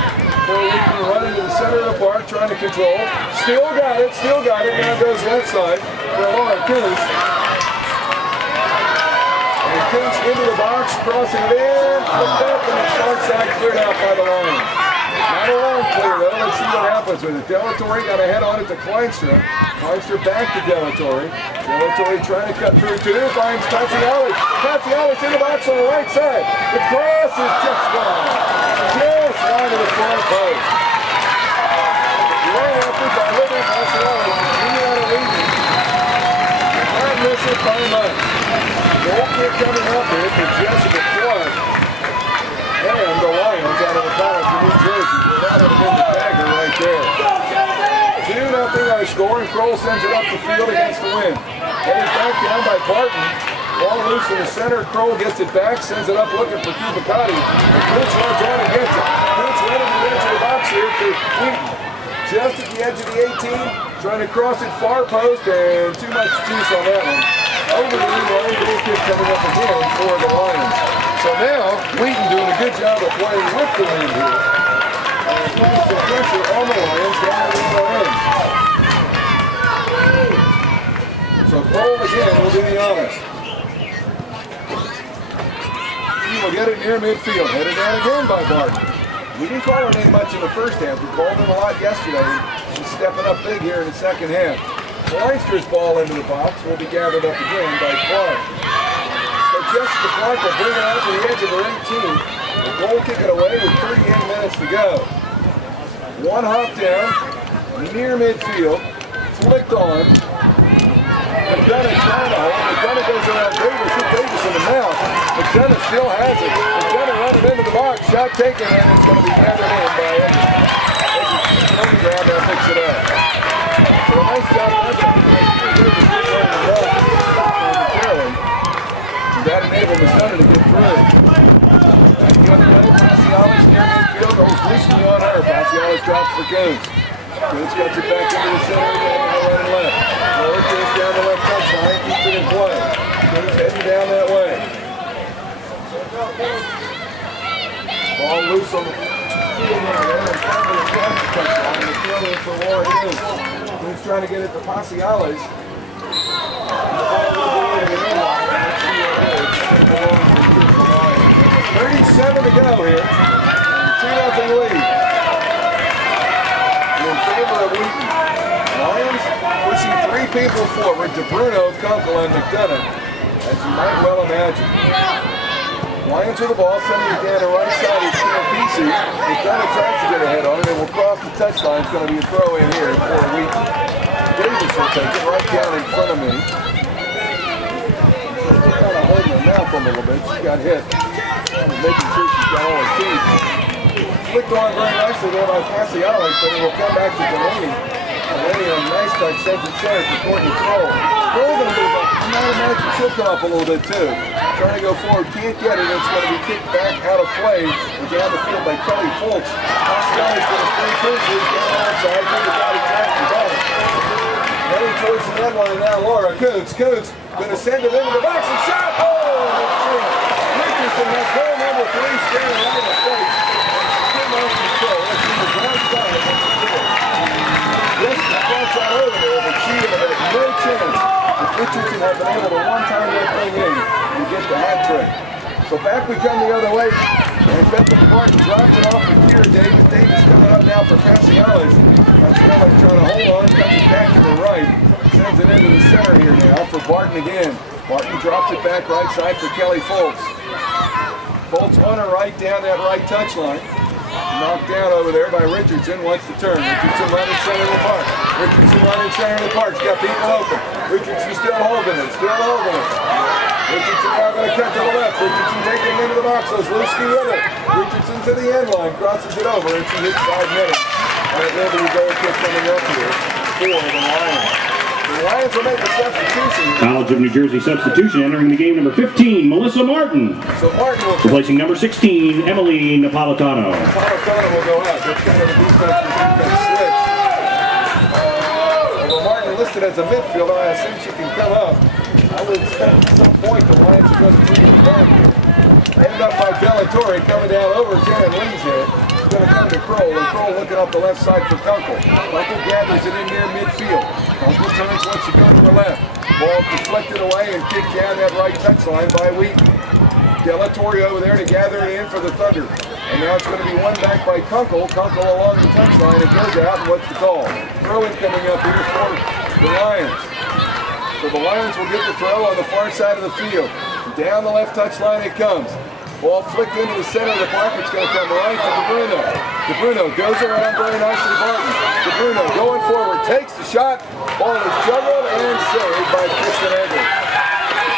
For Wheaton running to the center of the park, trying to control. Still got it. Now goes left side for Laura Kuntz. And Kuntz into the box, crossing it in, flipped up, and the short side cleared out by the Lions. Not a long clear though. Let's see what happens with it. Delatorre got a head on it to Kleinstra. Kleinstra back to Delatorre. Delatorre trying to cut through two. Finds Paciales. Paciales in the box on the right side. The cross is just gone. Just wide of the far post. Right after by Liberty Paciales. Junior out of Wheaton. Not miss it by much. Goal kick coming up here for Jessica Clark. And the Lions out of the college of New Jersey. That would have been the dagger right there. 2-0 our score, and Kroll sends it up the field against the wind. Headed back down by Barton. Ball loose in the center. Kroll gets it back, sends it up looking for Cubicati. Kuntz runs on and gets it. Kuntz running to the edge of the box here for Wheaton. Just at the edge of the 18, trying to cross it far post, and too much juice on that one. Over the end line, goal kick coming up again for the Lions. So now, Wheaton doing a good job of playing with the wind here. And putting some pressure on the Lions down the end. So Cole again will do the honors. He will get it near midfield. Headed down again by Barton. We didn't call her name much in the first half. We called him a lot yesterday. She's stepping up big here in the second half. Kleistra's ball into the box will be gathered up again by Clark. So Jessica Clark will bring it out to the edge of her 18. The goal kick it away with 38 minutes to go. One hop down, near midfield, flicked on. McDonough trying to hold. McDonough goes around Davis, hit Davis in the mouth. McDonough still has it. McDonough running into the box, shot taken, and it's going to be gathered in by Eggert. Eggert on the ground, now picks it up. So a nice job by that enabled McDonough to get through. Back the other way, Paciales near midfield, goes loosely on her. Paciales drops for Kuntz. Kuntz gets it back into the center again, now right and left. Forward goes down the left touchline, keeps it in play. Kuntz heading down that way. Ball loose on the field now there, in front of the touchline. The field in for Laura Kuntz. Kuntz trying to get it to Paciales. The ball will go into the end line. Let's see what it is. 37 to go here. 2-0 lead. In favor of Wheaton. Lions pushing three people forward to Bruno, Kunkel, and McDonough, as you might well imagine. Lions with the ball, sending it down the right side is Campisi. McDonough tries to get ahead on it and will cross the touchline. It's going to be a throw in here for Wheaton. Davis will take it right down in front of me. She's kind of holding her mouth a little bit. She got hit. Making sure she's got all her teeth. Flicked on very nicely there by Paciales, but it will come back to Delaney. Delaney on a nice touch sends it center for Courtney Kroll. Kroll going to move up. You might imagine she'll come up a little bit too. Trying to go forward, can't get it. It's going to be kicked back out of play and down the field by Kelly Fultz. Paciales going to stay close. He's down the outside. He's got it back to ball. Heading towards the end line now, Laura Kuntz. Kuntz going to send it into the box and shot. Oh, Richardson has goal number 3 standing right in the face. Come on, control. Let's see the right side. Yes, the front shot over there, but she had no chance if Richardson had been able to one-time that thing in and get the hat trick. So back we come the other way, and Bethany Martin drops it off to Kira Davis. Davis coming up now for Paciales. Paciales trying to hold on, cuts it back to the right. Sends it into the center here now for Barton again. Barton drops it back right side for Kelly Fultz. Bolts on her right down that right touchline. Knocked down over there by Richardson, wants to turn. Richardson running center of the park. Richardson running center of the park. He's got people open. Richardson still holding it, Richardson now going to cut to the left. Richardson taking it into the box. Ozlowski with it. Richardson to the end line, crosses it over, and she hits 5 minutes. And it will be a goal kick coming up here for the Lions. The Lions will make a substitution. College of New Jersey substitution entering the game number 15, Melissa Martin. So Martin will Replacing number 16, Emily Napolitano. Napolitano will go out. That's kind of a defense switch. Although Martin listed as a midfielder, I assume she can come up. I would expect at some point the Lions are going to bring it back here. Ended up by Delatorre coming down over Jaron Lee's head. Going to come to Kroll, and Kroll looking up the left side for Kunkel. Kunkel gathers it in near midfield. Kunkel turns once to go to her left. Ball deflected away and kicked down that right touchline by Wheaton. Delatorre over there to gather it in for the Thunder. And now it's going to be one back by Kunkel. Kunkel along the touchline. It goes out, and what's the call? Throw-in coming up here for the Lions. So the Lions will get the throw on the far side of the field. Down the left touchline it comes. Ball flicked into the center of the park. It's going to come right to DeBruno. DeBruno goes around very nicely, Barton. DeBruno going forward, takes the shot. Ball is juggled and saved by Kristen Edwards.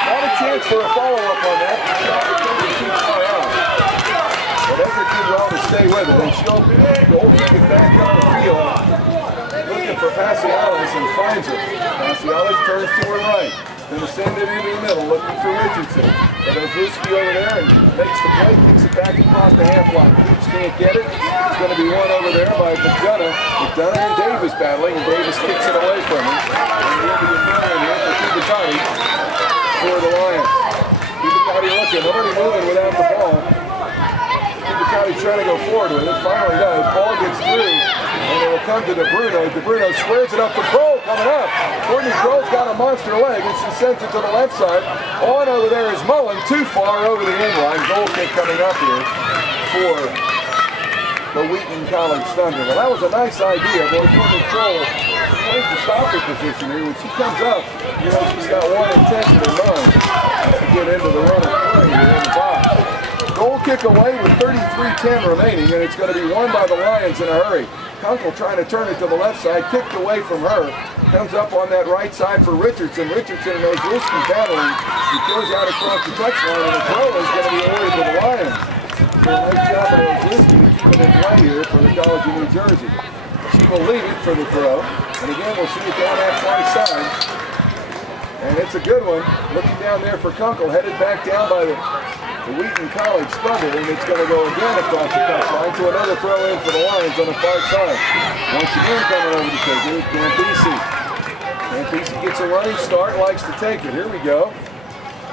Not a chance for a follow-up on that. Too far out. But Edwards did well to stay with it. And she'll goal kick it back up the field. Looking for Passialis and finds it. Passialis turns to her right. Going to send it into the middle, looking for Richardson. But Ozlowski over there and makes the play, kicks it back across the half line. Coops can't get it. It's going to be won over there by McDonough. McDonough and Davis battling, and Davis kicks it away from him. And we'll be throwing here for Kibitati for the Lions. Kibitati looking, nobody moving without the ball. Kibitati trying to go forward with it. Finally does. Ball gets through. And it will come to DeBruno. DeBruno squares it up for Kroll coming up. Courtney Kroll's got a monster leg and she sends it to the left side. On over there is Mullen, too far over the end line. Goal kick coming up here for the Wheaton College Thunder. Well, that was a nice idea. Boy, Courtney Kroll plays the stopper position here. When she comes up, you know, she's got one intention in mind to get into the run of play here in the box. Goal kick away with 33:10 remaining, and it's going to be won by the Lions in a hurry. Kunkel trying to turn it to the left side, kicked away from her. Comes up on that right side for Richardson. Richardson and Ozlowski battling. He goes out across the touchline, and the throw is going to be awarded to the Lions. So a nice job by Ozlowski to keep it in play here for the College of New Jersey. She will lead it for the throw. And again, we'll see it down that far side. And it's a good one. Looking down there for Kunkel, headed back down by the Wheaton College Thunder, and it's going to go again across the touchline to another throw in for the Lions on the far side. Once again coming over to take it, Campisi. Campisi gets a running start, likes to take it. Here we go.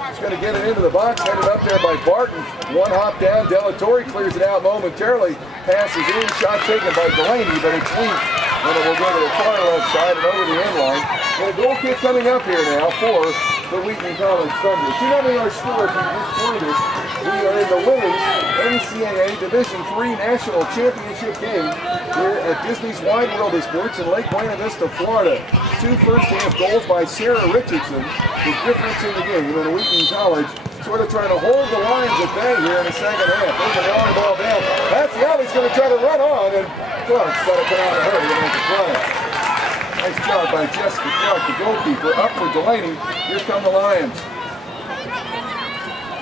He's going to get it into the box, headed up there by Barton. One hop down, Delatorre clears it out momentarily. Passes in, shot taken by Delaney, but it's weak. And it will go to the far left side and over the end line. Well, a goal kick coming up here now for the Wheaton College Thunder. If you know our score, if you just joined us, we are in the women's NCAA Division III National Championship game here at Disney's Wide World of Sports in Lake Buena Vista, Florida. 2 first-half goals by Sarah Richardson. The difference in the game, and Wheaton College sort of trying to hold the Lions at bay here in the second half. There's a long ball down. Passiali's going to try to run on, and Clark's got to come out of her to make the play. Nice job by Jessica Clark, the goalkeeper. Up for Delaney. Here come the Lions.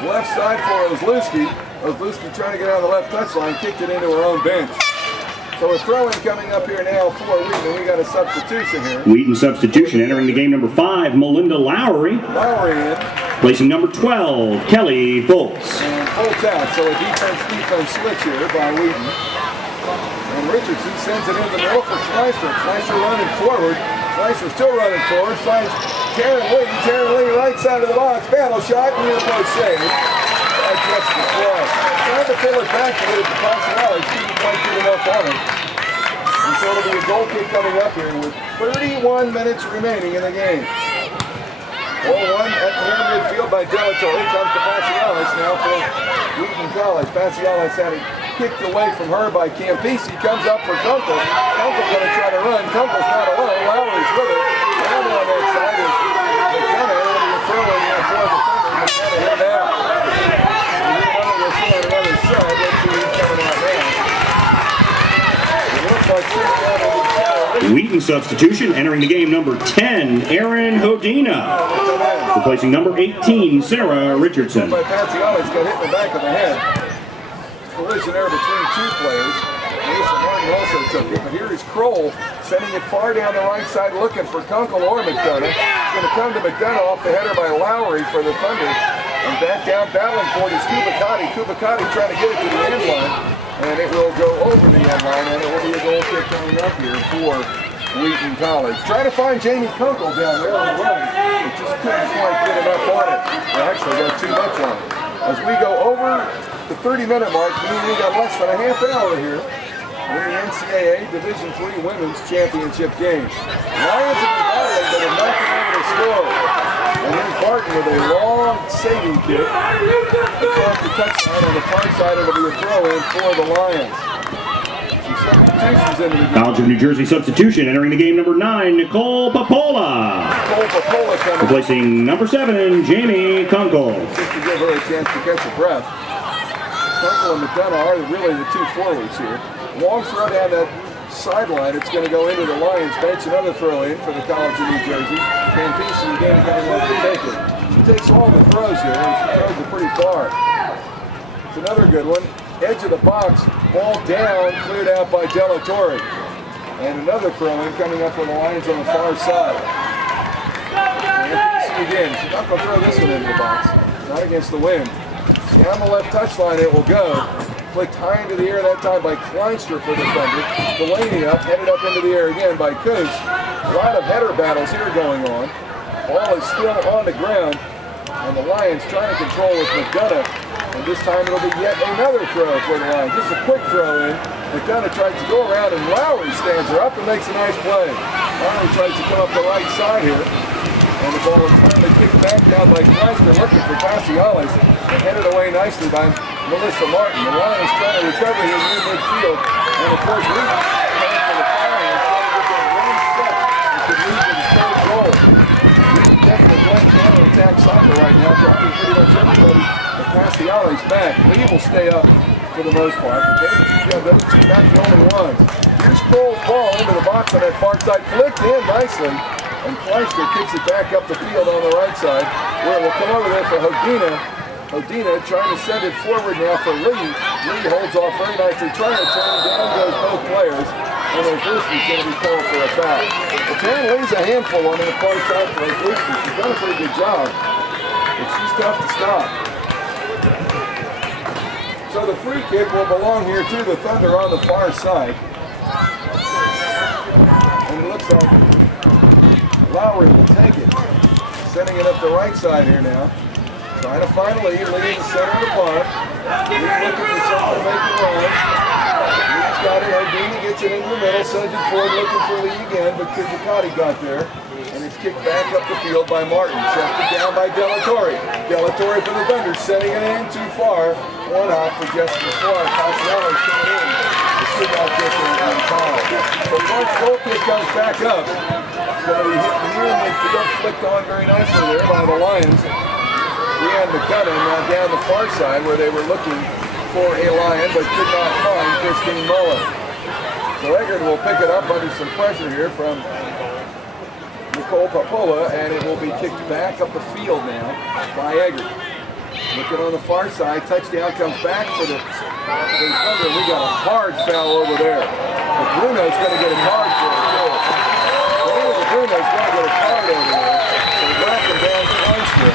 Left side for Ozlowski. Ozlowski trying to get on the left touchline, kicked it into her own bench. So a throw-in coming up here now for Wheaton. We got a substitution here. Wheaton substitution entering the game number 5, Melinda Lowry. Lowry in. Placing number 12, Kelly Foltz. And Foltz out. So a defense switch here by Wheaton. And Richardson sends it in the middle for Schleister. Schleister running forward. Schleister still running forward. Finds Taryn Lee. Taryn Lee right side of the box. Battle shot. Near post save. By Jessica Clark. Trying to pull it back a little bit. Passialis didn't quite get enough on it. And so it'll be a goal kick coming up here with 31 minutes remaining in the game. 0-1 at near midfield by Delatorre. Comes to Passialis now for Wheaton College. Passialis had it kicked away from her by Campisi. Comes up for Kunkel. Kunkel's going to try to run. Kunkel's not alone. Lowry's with it. Down on that side is McDonough. It'll be a throw in there for the Thunder. McDonough hit out. And he wanted to throw it like sitting down over the center. Wheaton substitution, entering the game number 10, Aaron Hodina. Replacing number 18, Sarah Richardson. By Patsy Ollis got hit in the back of the head. Collision there between two players. Mason Martin also took it, but here is Kroll sending it far down the right side looking for Kunkel or McDonough. It's going to come to McDonough off the header by Lowry for the Thunder. And back down battling for it is Kubicati. Kubicati trying to get it to the end line. And it will go over the end line, and it will be a goal kick coming up here for Wheaton College. Trying to find Jamie Kunkel down there on the run. It just couldn't quite get enough on it. They actually got too much on it. As we go over the 30-minute mark, meaning we got less than a half hour here in the NCAA Division III Women's Championship game. Lions have been battling, but have not been able to score. And here's Barton with a long saving kick across the touchline on the far side. It'll be a throw-in for the Lions. Some substitutions into the game. College of New Jersey substitution, entering the game number 9, Nicole Papola. Nicole Papola coming. Replacing number 7, Jamie Kunkel. Just to give her a chance to catch her breath. Kunkel and McDonough are really the two forwards here. Long throw down that sideline. It's going to go into the Lions bench. Another throw in for the College of New Jersey. Campisi again coming over to take it. She takes all the throws here, and she throws it pretty far. It's another good one. Edge of the box, ball down, cleared out by Della Torre. And another throw in coming up for the Lions on the far side. Campisi again. She's not going to throw this one into the box. Not against the wind. Down the left touchline it will go. Flicked high into the air that time by Kleinster for the Thunder. Delaney up, headed up into the air again by Coach. A lot of header battles here going on. Ball is still on the ground, and the Lions trying to control with McDonough. And this time it'll be yet another throw for the Lions. Just a quick throw in. McDonough tries to go around, and Lowry stands her up and makes a nice play. Lowry tries to come up the right side here. And the ball is finally kicked back down by Kleinster, looking for Passialis, and headed away nicely by Melissa Martin. The Lions trying to recover here near midfield. And of course, Wheaton coming for the foul and trying to get that one step that could lead to the third goal. Wheaton definitely playing counter-attack soccer right now, dropping pretty much everybody. But Passialis back. Lee will stay up for the most part, but those two not the only ones. Here's Kroll's ball into the box on that far side, flicked in nicely. And Kleinster kicks it back up the field on the right side, where it will come over there for Hodina. Hodina trying to send it forward now for Lee. Lee holds off very nicely, trying to turn. Down goes both players. And Ozlowski's going to be called for a foul. But Taryn Lee's a handful on the far side for Ozlowski. She's done a pretty good job. But she's tough to stop. So the free kick will belong here to the Thunder on the far side. And it looks like Lowry will take it. Sending it up the right side here now. Trying to find Lee. Lee in the center of the park. Lee's looking for something to make it run. Lee's got it. Hodina gets it into the middle. Sends it forward looking for Lee again, but Kubicati got there. And it's kicked back up the field by Martin. Checked it down by Della Torre. Della Torre for the Thunder. Setting it in too far. One out for Jessica Clark. Passialis coming in. It should not get there in time. But once goal kick comes back up, going to be hit near midfield, flicked on very nicely there by the Lions. Leanne McDonough now down the far side where they were looking for a Lion but could not find Christine Muller. So Eggert will pick it up under some pressure here from Nicole Papola, and it will be kicked back up the field now by Eggert. Looking on the far side, touchdown comes back for the Thunder. We got a hard foul over there. But Bruno's going to get a card for it too. Bruno's going to get a card over there. So whacking down Kleinster.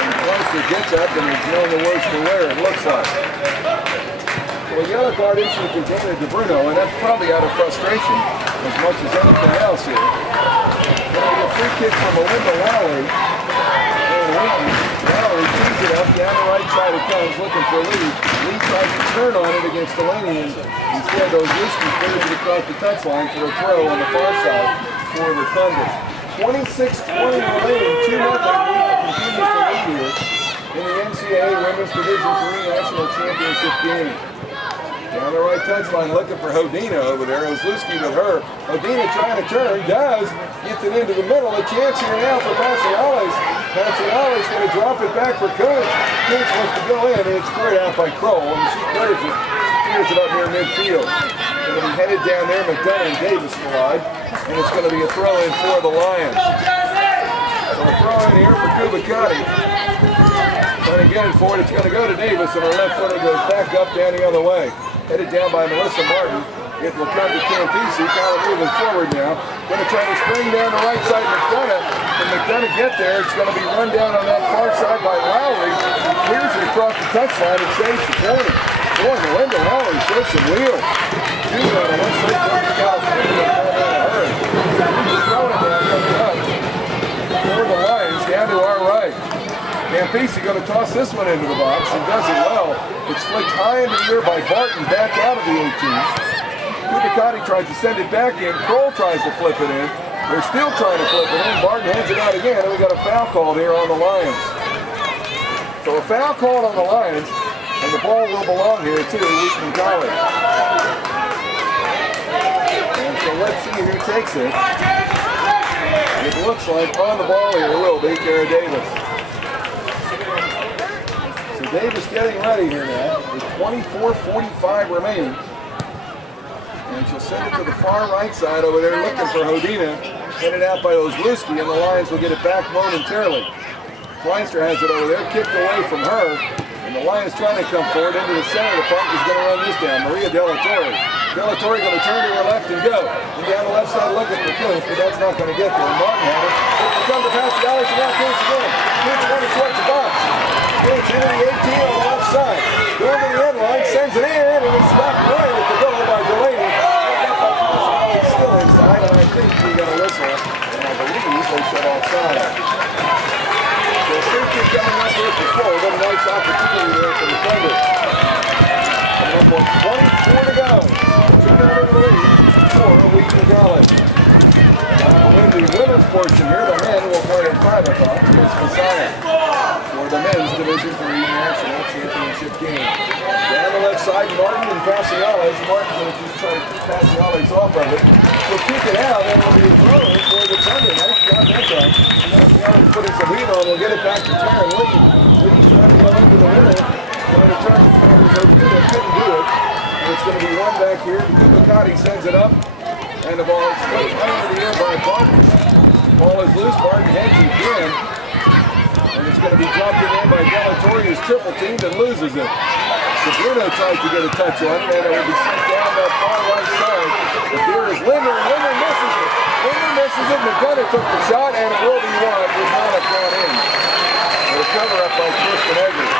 And Kleinster gets up and is none the worse for wear, it looks like. So a yellow card issued to Bruno, and that's probably out of frustration as much as anything else here. Going to be a free kick from Melinda Lowry. And Wheaton. Lowry tees it up, down the right side it comes, looking for Lee. Lee tries to turn on it against Delaney, and instead Ozlowski clears it across the touchline for a throw on the far side for the Thunder. 26-20 remaining, 2-0. Wheaton continues to lead here in the NCAA Women's Division III National Championship game. Down the right touchline, looking for Hodina over there. Ozlowski with her. Hodina trying to turn, does. Gets it into the middle. A chance here now for Passialis. Passialis going to drop it back for Kuntz. Kuntz wants to go in, and it's cleared out by Kroll. And she clears it up near midfield. Going to be headed down there. McDonough and Davis collide. And it's going to be a throw-in for the Lions. So a throw-in here for Kubicati. Trying to get it for it. It's going to go to Davis, and her left footer goes back up down the other way. Headed down by Melissa Martin. It will come to Campisi, kind of moving forward now. Going to try to spring down the right side of McDonough. When McDonough get there, it's going to be run down on that far side by Lowry. Clears it across the touchline and saves the corner. Boy, Melinda Lowry shows some wheels. She's on the west side of California. Throwing it down, coming up for the Lions down to our right. Campisi going to toss this one into the box and does it well. It's flicked high in the air by Barton back out of the 18. Kubicati tries to send it back in. Kroll tries to flip it in. They're still trying to flip it in. Barton heads it out again, and we got a foul called here on the Lions. So a foul called on the Lions, and the ball will belong here to Wheaton College. And so let's see who takes it. And it looks like on the ball here will be Kara Davis. So Davis getting ready here now with 24:45 remaining. And she'll send it to the far right side over there looking for Hodina. Headed out by Ozlewski, and the Lions will get it back momentarily. Kleinster has it over there, kicked away from her. And the Lions trying to come forward into the center of the park is going to run this down. Maria Delatorre. Delatorre going to turn to her left and go. And down the left side looking for Kuntz, but that's not going to get there. Martin had it. It'll come to pass the alley, so now Kuntz again. Kuntz running towards the box. Kuntz into the 18 on the left side. Going to the end line, sends it in, and it's stopped right at the goal by Delaney. Still inside, and I think we got a whistle, and I believe they said offside. So a free kick coming up here for Kroll. Got a nice opportunity there for the Thunder. Coming up on 24 to go. 2-0 lead for Wheaton College. We'll win the women's portion here. The men will play at 5 o'clock against Messiah for the men's Division III National Championship game. Down the left side, Martin and Paciales. Martin's going to try to keep Paciales off of it. We'll kick it out, and it'll be thrown for the Thunder. Nice job that time. Paciales putting some heat on. We'll get it back to Taryn Lee. Lee's trying to go into the middle. Trying to turn the Thunder's Opina. Couldn't do it. And it's going to be run back here. Kubicati sends it up. And the ball is put under the air by Barton. Ball is loose. Barton heads it again. And it's going to be dropped in there by Delatorre, who's triple teamed and loses it. So Bruno tries to get a touch on it, and it will be sent down that far right side. But there is Linder, and Linder misses it. Linder misses it. McDonough took the shot, and it will be won with Monarch brought in. And a cover up by Kristen Eggers.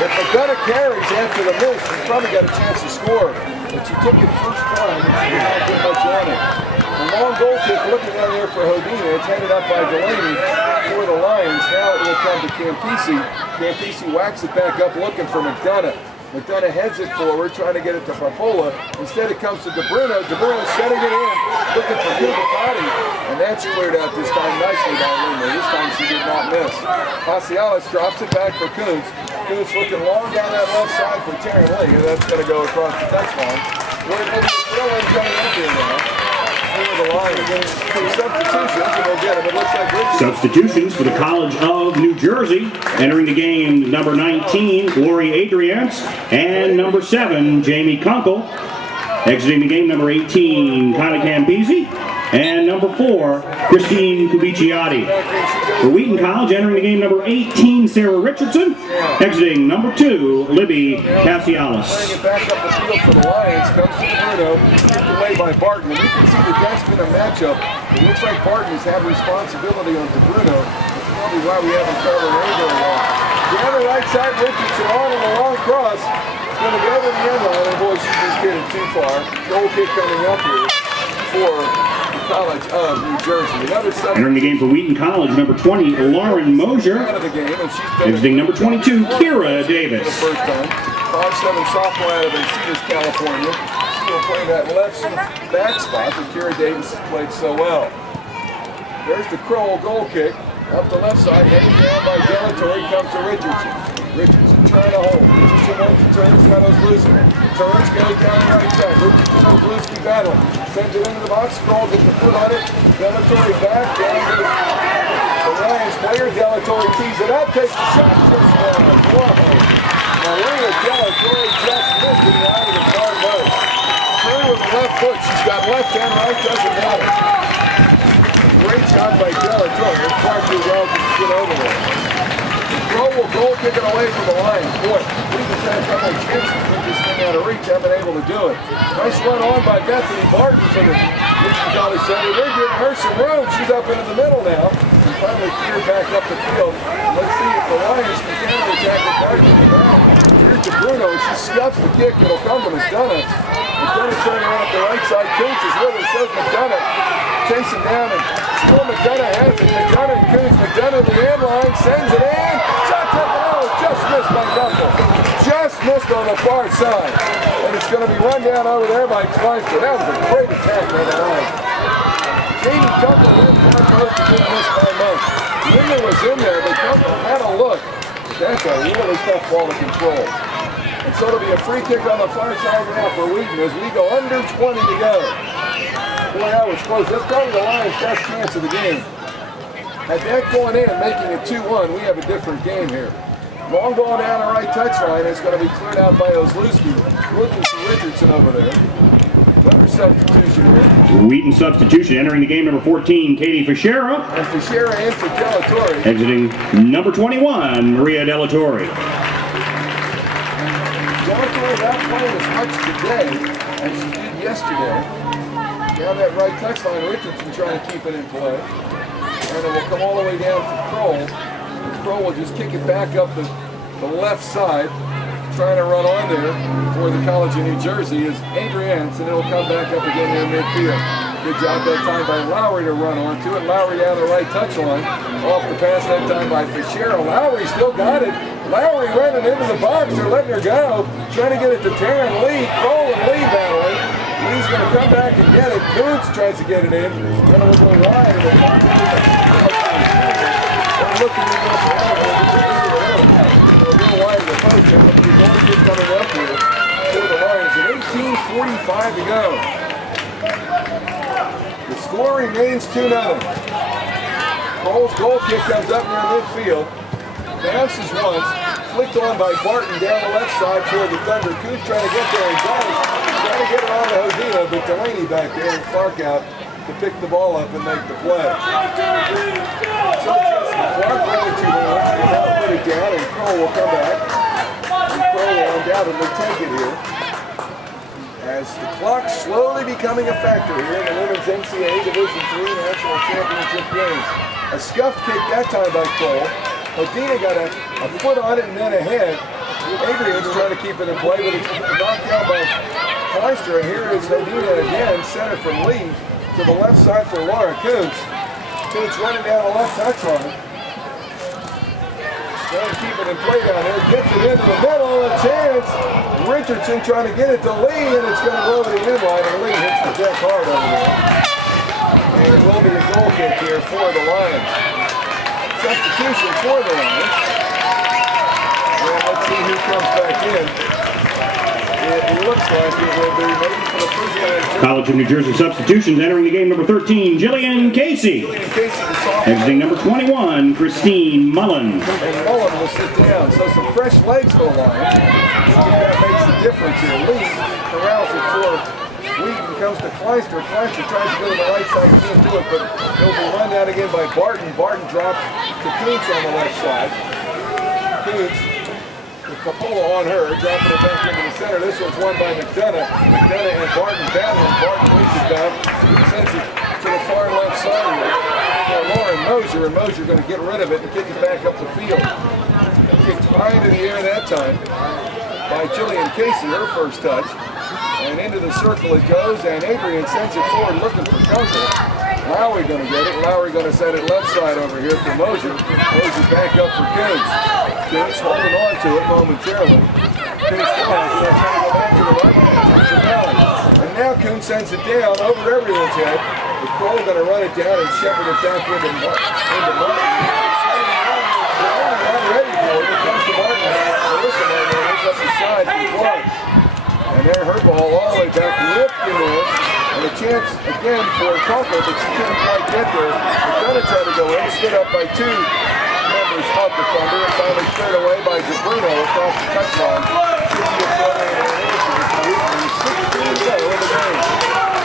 If McDonough carries after the miss, he's probably got a chance to score. But she took it first time, and she did not get much on it. A long goal kick looking down there for Hodina. It's headed up by Delaney for the Lions. Now it will come to Campisi. Campisi whacks it back up looking for McDonough. McDonough heads it forward, trying to get it to Papola. Instead it comes to DeBruno. DeBruno setting it in, looking for Kubicati. And that's cleared out this time nicely by Luna. This time she did not miss. Paciales drops it back for Kuntz. Kuntz looking long down that left side for Taryn Lee. And that's going to go across the touchline. We're going to be throw-in coming up here now. The Lions. Substitutions, and we'll get him. It looks like Richard. Substitutions for the College of New Jersey. Entering the game, number 19, Lori Adriance, and number 7, Jamie Kunkel. Exiting the game, number 18, Connie Campisi, and number 4, Christine Kubicati. For Wheaton College, entering the game, number 18, Sarah Richardson. Exiting, number 2, Libby Paciales. Playing it back up the field for the Lions, comes to Bruno, kicked away by Barton. And you can see that that's been a matchup. It looks like Barton has had responsibility on Bruno. That's probably why we haven't covered her very long. Down the right side, Richardson on a long cross. Going to go to the end line, and boy, she's just getting too far. Goal kick coming up here for the College of New Jersey. Another entering the game for Wheaton College, number 20, Lauren Mosier. Out of the game, and she's exiting number 22, Kira Davis. For the first time. 5'7" sophomore out of Encinitas, California. She will play that left back spot that Kira Davis has played so well. There's the Kroll goal kick. Up the left side, heading down by Delatorre, comes to Richardson. Richardson trying to hold. Richardson wants to turn, Smelos losing it. Turns, goes down the right side. Richardson and Ozlewski battling. Sends it into the box, Kroll gets the foot on it. Delatorre back, down goes the Lions player. Delatorre tees it up, takes the shot, just one. Whoa. Maria Delatorre just missed it out of the far post. foot. She's got left and right, doesn't matter. Great job by DIII. It's far too well to get over there. Crow will goal kick it away from the line. Boy, Wheaton's had a couple of chances to put this thing out of reach. Haven't been able to do it. Nice run on by Bethany Barton for the Wheaton College Center. They're giving her some room. She's up into the middle now. And finally cleared back up the field. Let's see if the Lions can counter-attack with Barton in the back. Here's to Bruno. She scuffs the kick. It'll come to McDonough. McDonough turning around up the right side. Coons is with her. Shows McDonough. Chasing down and still McDonough has it. McDonough and Coons. McDonough to the end line. Sends it in. Shot to the nose. Just missed by Knuckle. Just missed on the far side. And it's going to be run down over there by Kleister. That was a great attack by the line. Jamie Kunkel in far post and didn't miss by much. Winger was in there, but Kunkel had a look. That's a really tough ball to control. And so it'll be a free kick on the far side now for Wheaton as we go under 20 to go. Boy, that was close. That's probably the Lions' best chance of the game. Had that going in, making it 2-1, we have a different game here. Long ball down the right touchline. It's going to be cleared out by Ozlewski. Looking for Richardson over there. Another substitution here. Wheaton substitution entering the game, number 14, Katie Fischera. And Fischera in for Delatorre. Exiting number 21, Maria Delatorre. Delatorre not playing as much today as she did yesterday. Down that right touchline, Richardson trying to keep it in play. And it will come all the way down to Kroll. Kroll will just kick it back up the left side. Trying to run on there for the College of New Jersey is Adrienne, and it'll come back up again near midfield. Good job that time by Lowry to run onto it. Lowry down the right touchline. Off the pass that time by Fischera. Lowry still got it. Lowry running into the box. They're letting her go. Trying to get it to Taryn Lee. Kroll and Lee battling. Lee's going to come back and get it. Boots tries to get it in. And it will go wide. They're looking to go wide of the post. And the goal keep coming up here for the Lions. At 18:45 to go. The score remains 2-0. Kroll's goal kick comes up near midfield. Bounces once. Flicked on by Barton down the left side for the Thunder. Coos trying to get there and does. Trying to get it on to Hodina, but Delaney back there and Clark out to pick the ball up and make the play. So Clark running too long. He'll now put it down and Kroll will come back. And Kroll will undoubtedly take it here. As the clock slowly becoming a factor here in the Women's NCAA Division III National Championship game. A scuffed kick that time by Kroll. Hodina got a foot on it and then a head. Adrian's trying to keep it in play, but it's knocked down by Kleister. And here is Hodina again, center from Lee to the left side for Laura Koontz. Koontz running down the left touchline. Trying to keep it in play down there. Gets it into the middle. A chance. Richardson trying to get it to Lee, and it's going to go over the end line. And Lee hits the deck hard over there. And it will be a goal kick here for the Lions. Substitution for the Lions. And let's see who comes back in. It looks like it will be maybe for the first time. College of New Jersey substitutions entering the game, number 13, Jillian Casey. Exiting number 21, Christine Mullen. And Mullen will sit down. So some fresh legs for the Lions. I think that makes a difference here. Lee corrals it for Wheaton, comes to Kleister. Kleister tries to go to the right side, he can't do it, but he'll be run down again by Barton. Barton drops to Koontz on the left side. Koontz, with Coppola on her, dropping it back into the center. This one's won by McDonough. McDonough and Barton battling. Barton wins it back, sends it to the far left side here for Lauren Mosier, and Mosier going to get rid of it and kick it back up the field. Kicked high into the air that time by Jillian Casey, her first touch. And into the circle it goes, and Adrian sends it forward looking for Kunkel. Lowry going to get it. Lowry going to send it left side over here for Mosier. Mosier back up for Koontz. Koontz holding on to it momentarily. Koontz still has it. They're trying to go back to the right. And now Koontz sends it down over everyone's head. The Kroll going to run it down and shepherd it back into Martin. They're not ready for it. It comes to Martin. Melissa Martin hits up the side for Clark. And there her ball all the way back, lifting in, and a chance again for Kunkel, but she couldn't quite get there. They're going to try to go in, stood up by two members of the Thunder, and finally cleared away by Bruno across the touchline. Should be a 4-8 in the game.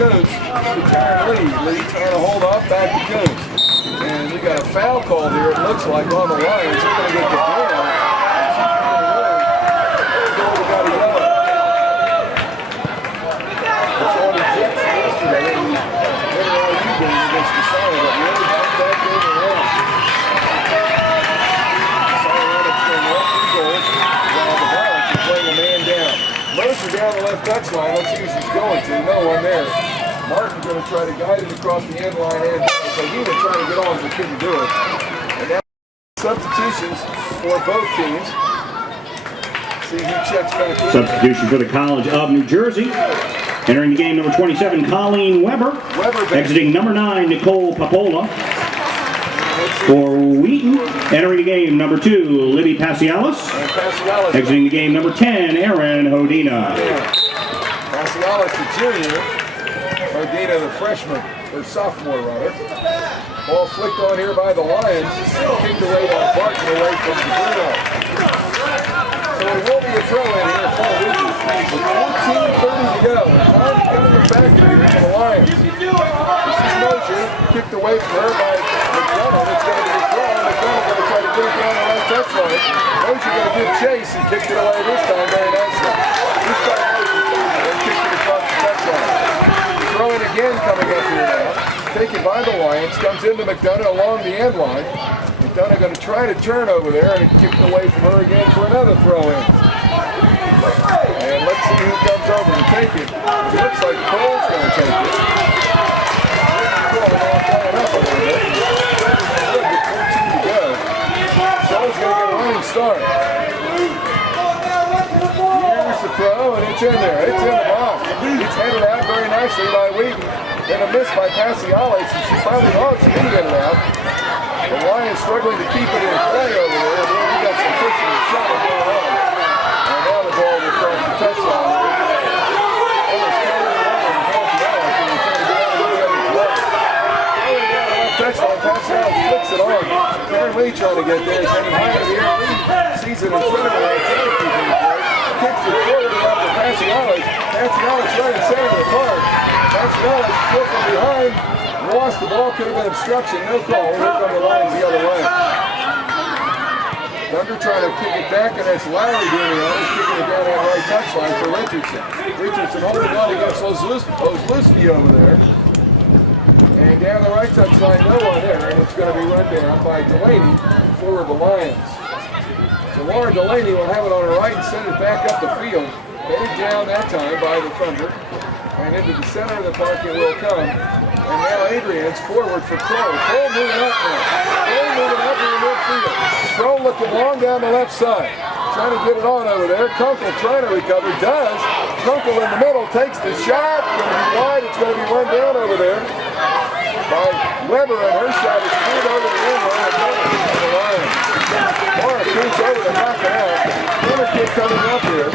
Coons to Taryn Lee. Lee trying to hold off back to Coons. And we got a foul call here, it looks like, on the Lions. They're going to get the Bruno. We got a yellow. It's on ejection yesterday in the NYU game against the Solid. It really turned that game around. Solid going off 3 goals while the Violets are playing a man down. Mercer down the left touchline. Let's see who she's going to. No one there. Martin's going to try to guide it across the end line and so he was trying to get on but couldn't do it. And now substitutions for both teams. See who checks back in. Substitution for the College of New Jersey. Entering the game, number 27, Colleen Weber. Exiting number 9, Nicole Papola. For Wheaton, entering the game, number 2, Libby Pasialis. Exiting the game, number 10, Erin Hodina. Pasialis, the junior. Hodina, the freshman, or sophomore rather. Ball flicked on here by the Lions. Kicked away by Barton away from DiBruno. So it will be a throw in here for Wheaton. With 14:30 to go. And time to come in the factory for the Lions. This is Mosher. Kicked away from her by McDonough. It's going to be a throw. McDonough going to try to get it down the right touchline. Mosher going to give chase and kicked it away this time very nicely. This time Mosher and kicked it across the touchline. Throw in again coming up here now. Taken by the Lions. Comes into McDonough along the end line. McDonough going to try to turn over there and kick it away from her again for another throw in. And let's see who comes over to take it. It looks like Cole's going to take it. Cole now coming up a little bit. Good with 14 to go. Cole's going to get a running start. Here's the throw and it's in there. It's in the box. It's headed out very nicely by Wheaton. Then a miss by Pasialis and she finally, she didn't get it out. The Lions struggling to keep it in play over there. We got some pushing and shoving going on. And now the ball will cross the touchline. Almost carrying it over and Pasialis and he's trying to get out of the way of his left. Going down the left touchline, Pasialis flicks it on. Taryn Lee trying to get there. He's heading high in the air. Lee sees it in front of him. Trying to keep it in play. Kicks it forward and out to Pasialis. Pasialis right in center of the park. Pasialis still from behind. Lost the ball, could have been obstruction, no call. Here come the Lions the other way. Thunder trying to kick it back, and that's Lowry doing it. He's kicking it down that right touchline for Richardson. Richardson holding on against Ozluski over there. And down the right touchline, no one there, and it's going to be run down by Delaney for the Lions. So Laura Delaney will have it on her right and send it back up the field. Headed down that time by the Thunder. And into the center of the park it will come. And now Adrian's forward for Kroll. Kroll moving up now. Kroll moving up in the midfield. Kroll looking long down the left side. Trying to get it on over there. Kunkel trying to recover. Does. Kunkel in the middle takes the shot. Going to be wide. It's going to be run down over there by Weber. And her shot is cleared over the end line. The Lions. Mara Kuntz over to knock it out. Another kid coming up here.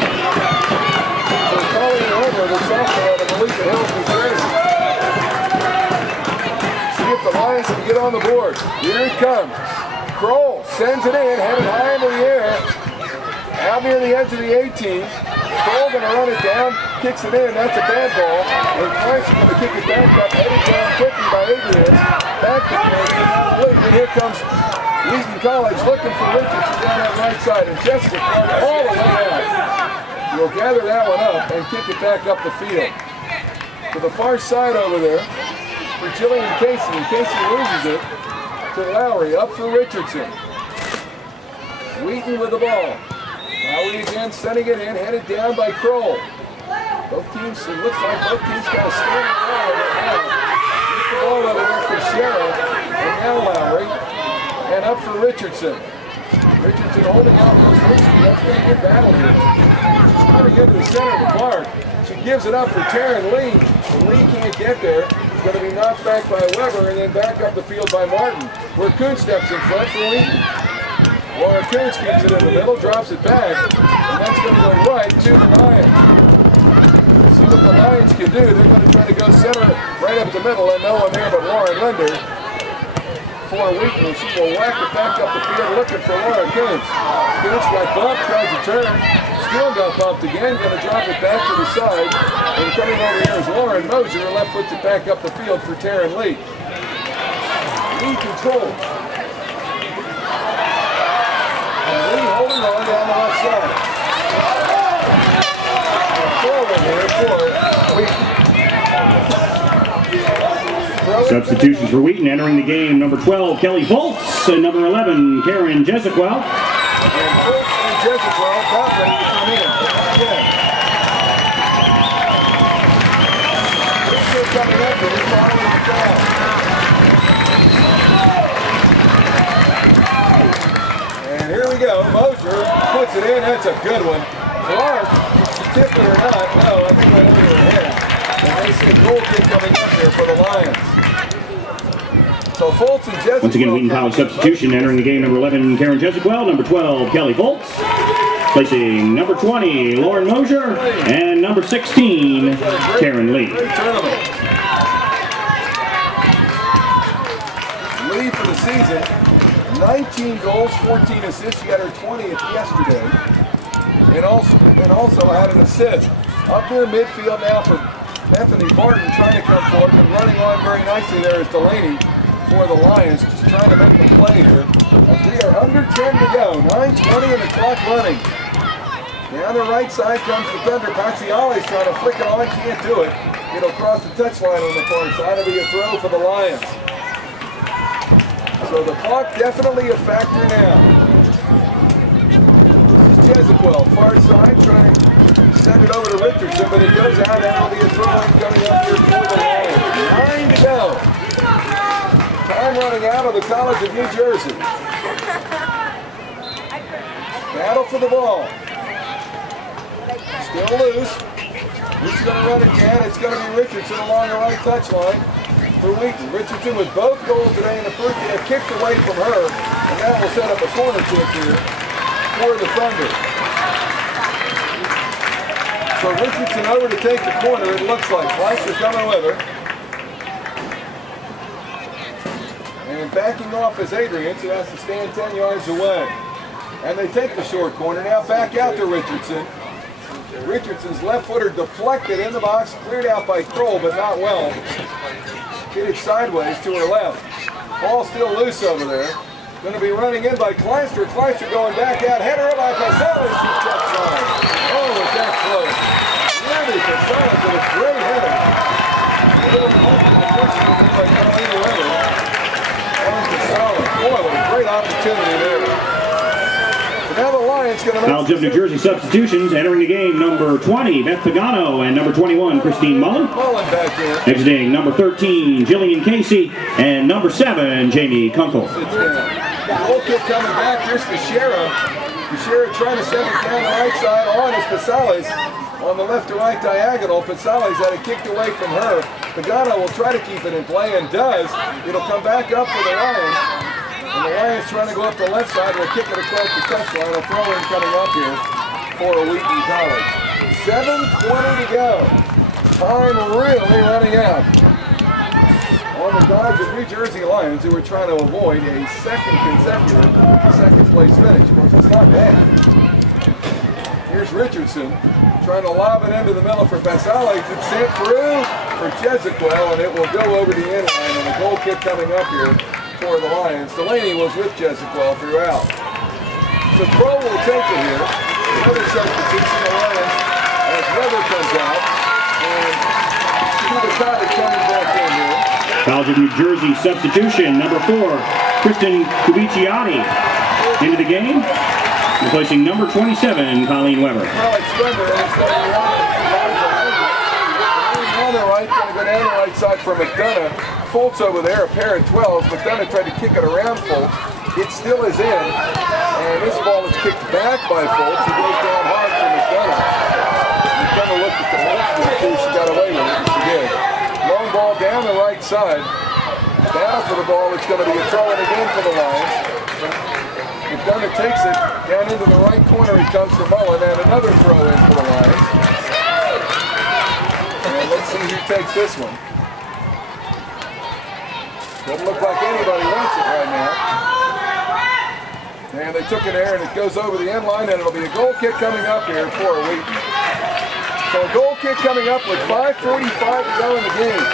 So Colleen Weber, the sophomore out of Malika Hills, New Jersey. See if the Lions can get on the board. Here it comes. Kroll sends it in, headed high into the air. Out near the edge of the 18. Kroll going to run it down, kicks it in. That's a bad ball. And Clark's going to kick it back up, headed down quickly by Adrian. Back to Clark. And here comes Wheaton College looking for Richardson down that right side. And Jessica Clark all the way out. We'll gather that one up and kick it back up the field. To the far side over there for Jillian Casey. And Casey loses it to Lowry. Up for Richardson. Wheaton with the ball. Lowry again sending it in. Headed down by Kroll. Both teams, it looks like both teams kind of standing around right now. Get the ball over there for Sharon. And now Lowry. And up for Richardson. Richardson holding out for Ozluski. That's been a good battle here. She's trying to get to the center of the park. She gives it up for Taryn Lee. And Lee can't get there. It's going to be knocked back by Weber and then back up the field by Martin. Where Kuntz steps in front for Wheaton. Laura Kuntz keeps it in the middle, drops it back. And that's going to go right to the Lions. See what the Lions can do. They're going to try to go center right up the middle and no one there but Lauren Linder. For Wheaton, she will whack it back up the field looking for Laura Kuntz. Kuntz got bumped, tries to turn, still got bumped again, going to drop it back to the side. And coming over here is Lauren Mosier, left puts it back up the field for Taryn Lee. Lee control. And Lee holding on down the left side. Forward here for Wheaton. Substitutions for Wheaton entering the game. Number 12, Kelly Volts, and number 11, Karen Jezequel. And Volts and Jezequel about ready to come in. Again. Still coming up and they're following the foul. And here we go. Mosier puts it in. That's a good one. Clark, tip it or not, no, I think went over her head. And they say goal kick coming up here for the Lions. So Fultz and Jezequel. Once again, Wheaton College substitution entering the game. Number 11, Karen Jezequel. Number 12, Kelly Volts. Placing number 20, Lauren Mosier. And number 16, Karen Lee. Great tournament. Lee for the season, 19 goals, 14 assists. She had her 20th yesterday. And also had an assist. Up near midfield now for Bethany Barton, trying to come forward and running on very nicely there is Delaney for the Lions, just trying to make the play here. As we are under 10 to go, 9:20 and the clock running. Down the right side comes the Thunder. Paxiali's trying to flick it on, can't do it. It'll cross the touchline on the far side. It'll be a throw for the Lions. So the clock definitely a factor now. This is Jezequel, far side, trying to send it over to Richardson, but it goes out and it'll be a throw-in coming up here for the Lions. 9 to go. Time running out of the College of New Jersey. Battle for the ball. Still loose. Who's going to run again? It's going to be Richardson along the right touchline for Wheaton. Richardson with both goals today in the first half, kicked away from her, and that will set up a corner kick here for the Thunder. So Richardson over to take the corner, it looks like. Fleischer coming with her. And backing off is Adrian, so has to stand 10 yards away. And they take the short corner. Now back out to Richardson. Richardson's left footer deflected in the box, cleared out by Kroll, but not well. Hit it sideways to her left. Ball still loose over there. Going to be running in by Kleister. Kleister going back out. Header by Passalis. Oh, was that close. Really, Passalis with a great header. Boy, what a great opportunity there. Now the Lions going to make College of New Jersey substitutions entering the game. Number 20, Beth Pagano, and number 21, Christine Mullen. Mullen back in. Exiting number 13, Jillian Casey, and number 7, Jamie Kunkel. Goal kick coming back. Here's Fischera. Fischera trying to send it down the right side. On is Passalis on the left to right diagonal. Passalis had it kicked away from her. Pagano will try to keep it in play and does. It'll come back up for the Lions. And the Lions trying to go up the left side. Will kick it across the touchline. A throw-in coming up here for Wheaton College. 7:20 to go. Time really running out on the Dodge of New Jersey Lions, who are trying to avoid a second consecutive second-place finish. Of course, that's not bad. Here's Richardson trying to lob it into the middle for Passalis. It's sent through for Jezequel, and it will go over the end line. And a goal kick coming up here for the Lions. Delaney was with Jezequel throughout. So Kroll will take it here. Another substitution, the Lions, as weather comes out. And Kubicati coming back in here. College of New Jersey substitution, number 4, Kristen Kubicati into the game, replacing number 27, Colleen Weber. Well, it's Thunder, and it's going to be on the right, going to go down the right side for McDonough. Fultz over there, a pair of 12s. McDonough tried to kick it around Fultz. It still is in, and this ball is kicked back by Fultz. It goes down hard for McDonough. McDonough looked at the left and she got away with it. She did. Long ball down the right side. Battle for the ball. It's going to be a throw-in again for the Lions. McDonough takes it down into the right corner. He comes for Mullen, and another throw-in for the Lions. And let's see who takes this one. Doesn't look like anybody wants it right now. And they took it there, and it goes over the end line, and it'll be a goal kick coming up here for Wheaton. So a goal goal kick coming up with 5:45 to go in the game.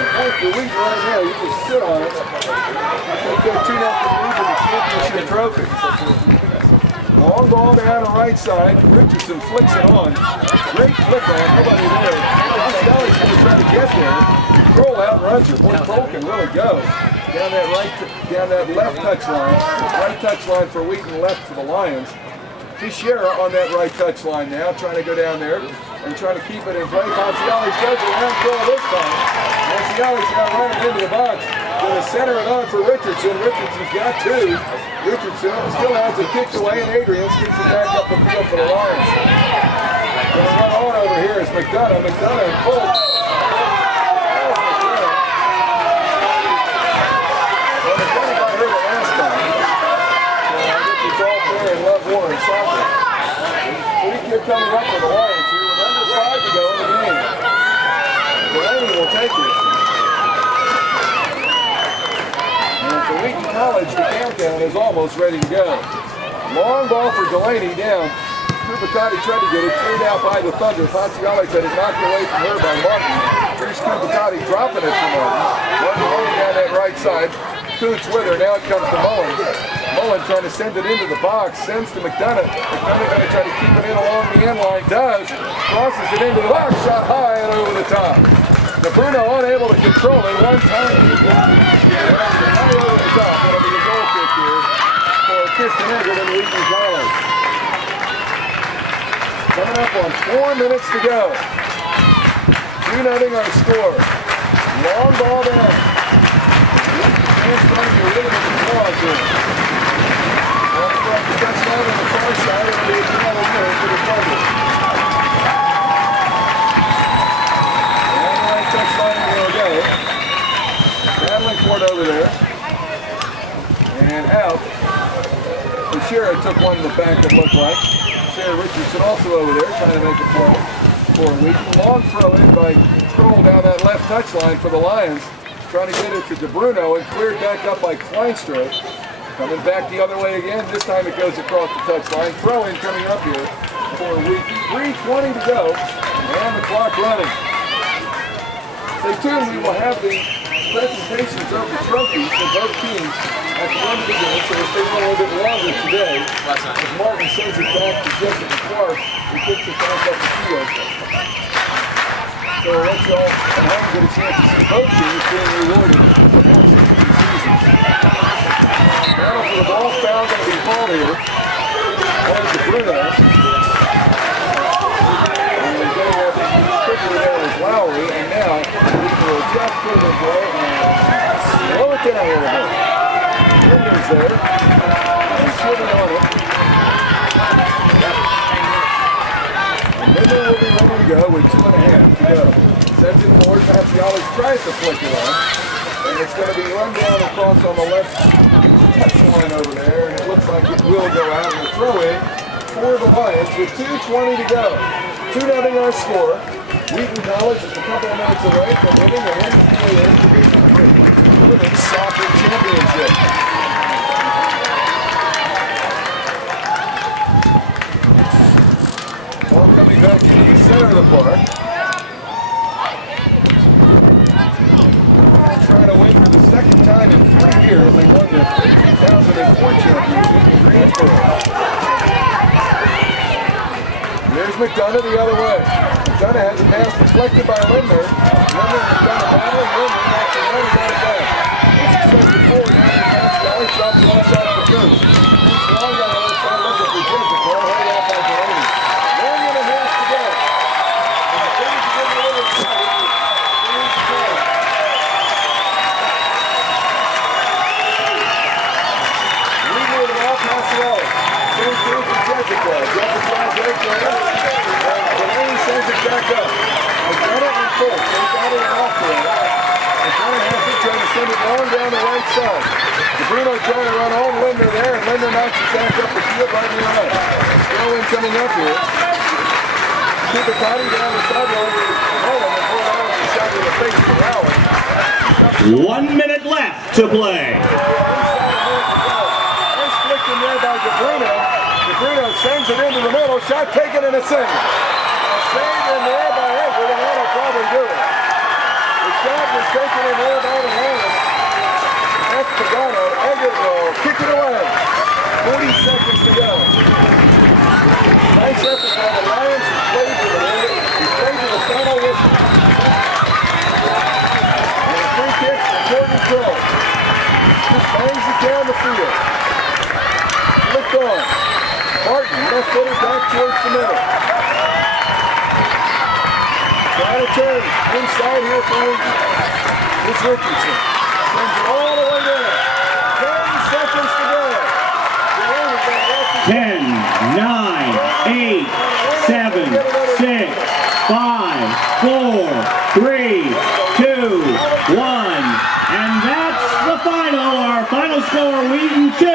And boy, for Wheaton right now, you can sit on it. Take that 2-0 lead to the championship trophy. Long ball down the right side. Richardson flicks it on. Great flick on. Nobody there. Costelli's going to try to get there. Kroll outruns her. Boy, Kroll can really go. Down that left touch line. Right touch line for Wheaton, left for the Lions. Fischera on that right touch line now, trying to go down there and trying to keep it in play. Costelli's does it around Kroll this time. Costelli's now running into the box. Going to center it on for Richardson. Richardson's got two. Richardson still has it kicked away, and Adrian kicks it back up the field for the Lions. Going to run on over here is McDonough. McDonough in full. Well, McDonough got hurt the last time. So I think it's all fair in Love War and soccer. Free kick coming up for the Lions here with under 5 to go in the game. Delaney will take it. For Wheaton College, the countdown is almost ready to go. Long ball for Delaney down. Kupakati tried to get it, cleared out by the Thunder. Paciali got it knocked away from her by Martin. Here's Kupakati dropping it for Martin. Martin running down that right side. Coots with her, now it comes to Mullen. Mullen trying to send it into the box, sends to McDonough. McDonough going to try to keep it in along the end line, does. Crosses it into the box, shot high and over the top. Bruno unable to control it one time. Right over the top. That'll be the goal kick here for Kirsten Edgar and Wheaton College. Coming up on 4 minutes to go. 2-0 our score. Long ball down. Wheaton starting to rhythm of the claws here. Off the touchdown on the far side. It'll be a penalty here for the Thunder. Battling for it over there. And out. Fischera took one in the back, it looked like. Sarah Richardson also over there trying to make a play for Wheaton. Long throw in by Kroll down that left touch line for the Lions. Trying to get it to DeBruno and cleared back up by Kleinstrom. Coming back the other way again. This time it goes across the touch line. Throw in coming up here for Wheaton. 3:20 to go. And the clock running. Stay tuned, we will have the presentations of the trophies for both teams at the end of the game, so we'll stay a little bit longer today. As Martin sends it back to Jessica Clark, who kicks it back up the field. So we'll let y'all at home get a chance to see both teams being rewarded for contributing the season. Battle for the ball, foul going to be called here. On to Bruno. There is Lowry, and now we will just put it away and slow it down a little bit. Williams there, and slipping on it. And then there will be ready to go with 2.5 to go. Sends it forward, Paciali tries to flick it on, and it's going to be run down across on the left touch line over there, and it looks like it will go out and throw in for the Lions with 2:20 to go. 2-0 our score. Wheaton College is a couple of minutes away from winning an NCAA Division III Women's Soccer Championship. Ball coming back into the center of the park. Trying to win for the second time in 3 years. They won the 2004 championship in Greensboro. There's McDonough the other way. McDonough has a pass deflected by Lindner. Lindner, McDonough battling. Lindner knocks it right down the back. As he said before, now the pass guy drops the left side for Coach. He's long on the left side, looking for Jessica. Held off by Delaney. 1.5 to go. And the things are getting a little tight. 3 to go. Leader of the ball, Paciali. Sends it to Jessica. Jessica's right there. Delaney sends it back up. McDonough in full. They got it off there. McDonough has it trying to send it long down the right side. DeBruno trying to run on Lindner there, and Lindner knocks it back up the field right near right. Throw in coming up here. Kupakati down the sideline. Mullen and pulled out a shot to the face of Lowry. 1 minute left to play. Nice flick in there by DeBruno. DeBruno sends it into the middle. Shot taken and a save. Saved in there by Edgar, and that'll probably do it. The shot was taken in there by the Lions. That's Pagano. Edgar will kick it away. 40 seconds to go. Nice effort by the Lions. He played to the final whistle. And the free kick for Jordan Crow. Just bangs it down the field. Flicked on. Martin, left footer back towards the middle. Trying to turn inside here for Wheaton. It's Richardson. Sends it all the way down. 10 seconds to go. 10, 9, 8, 7, 6, 5, 4, 3, 2, 1. And that's the final. Our final score, Wheaton 2.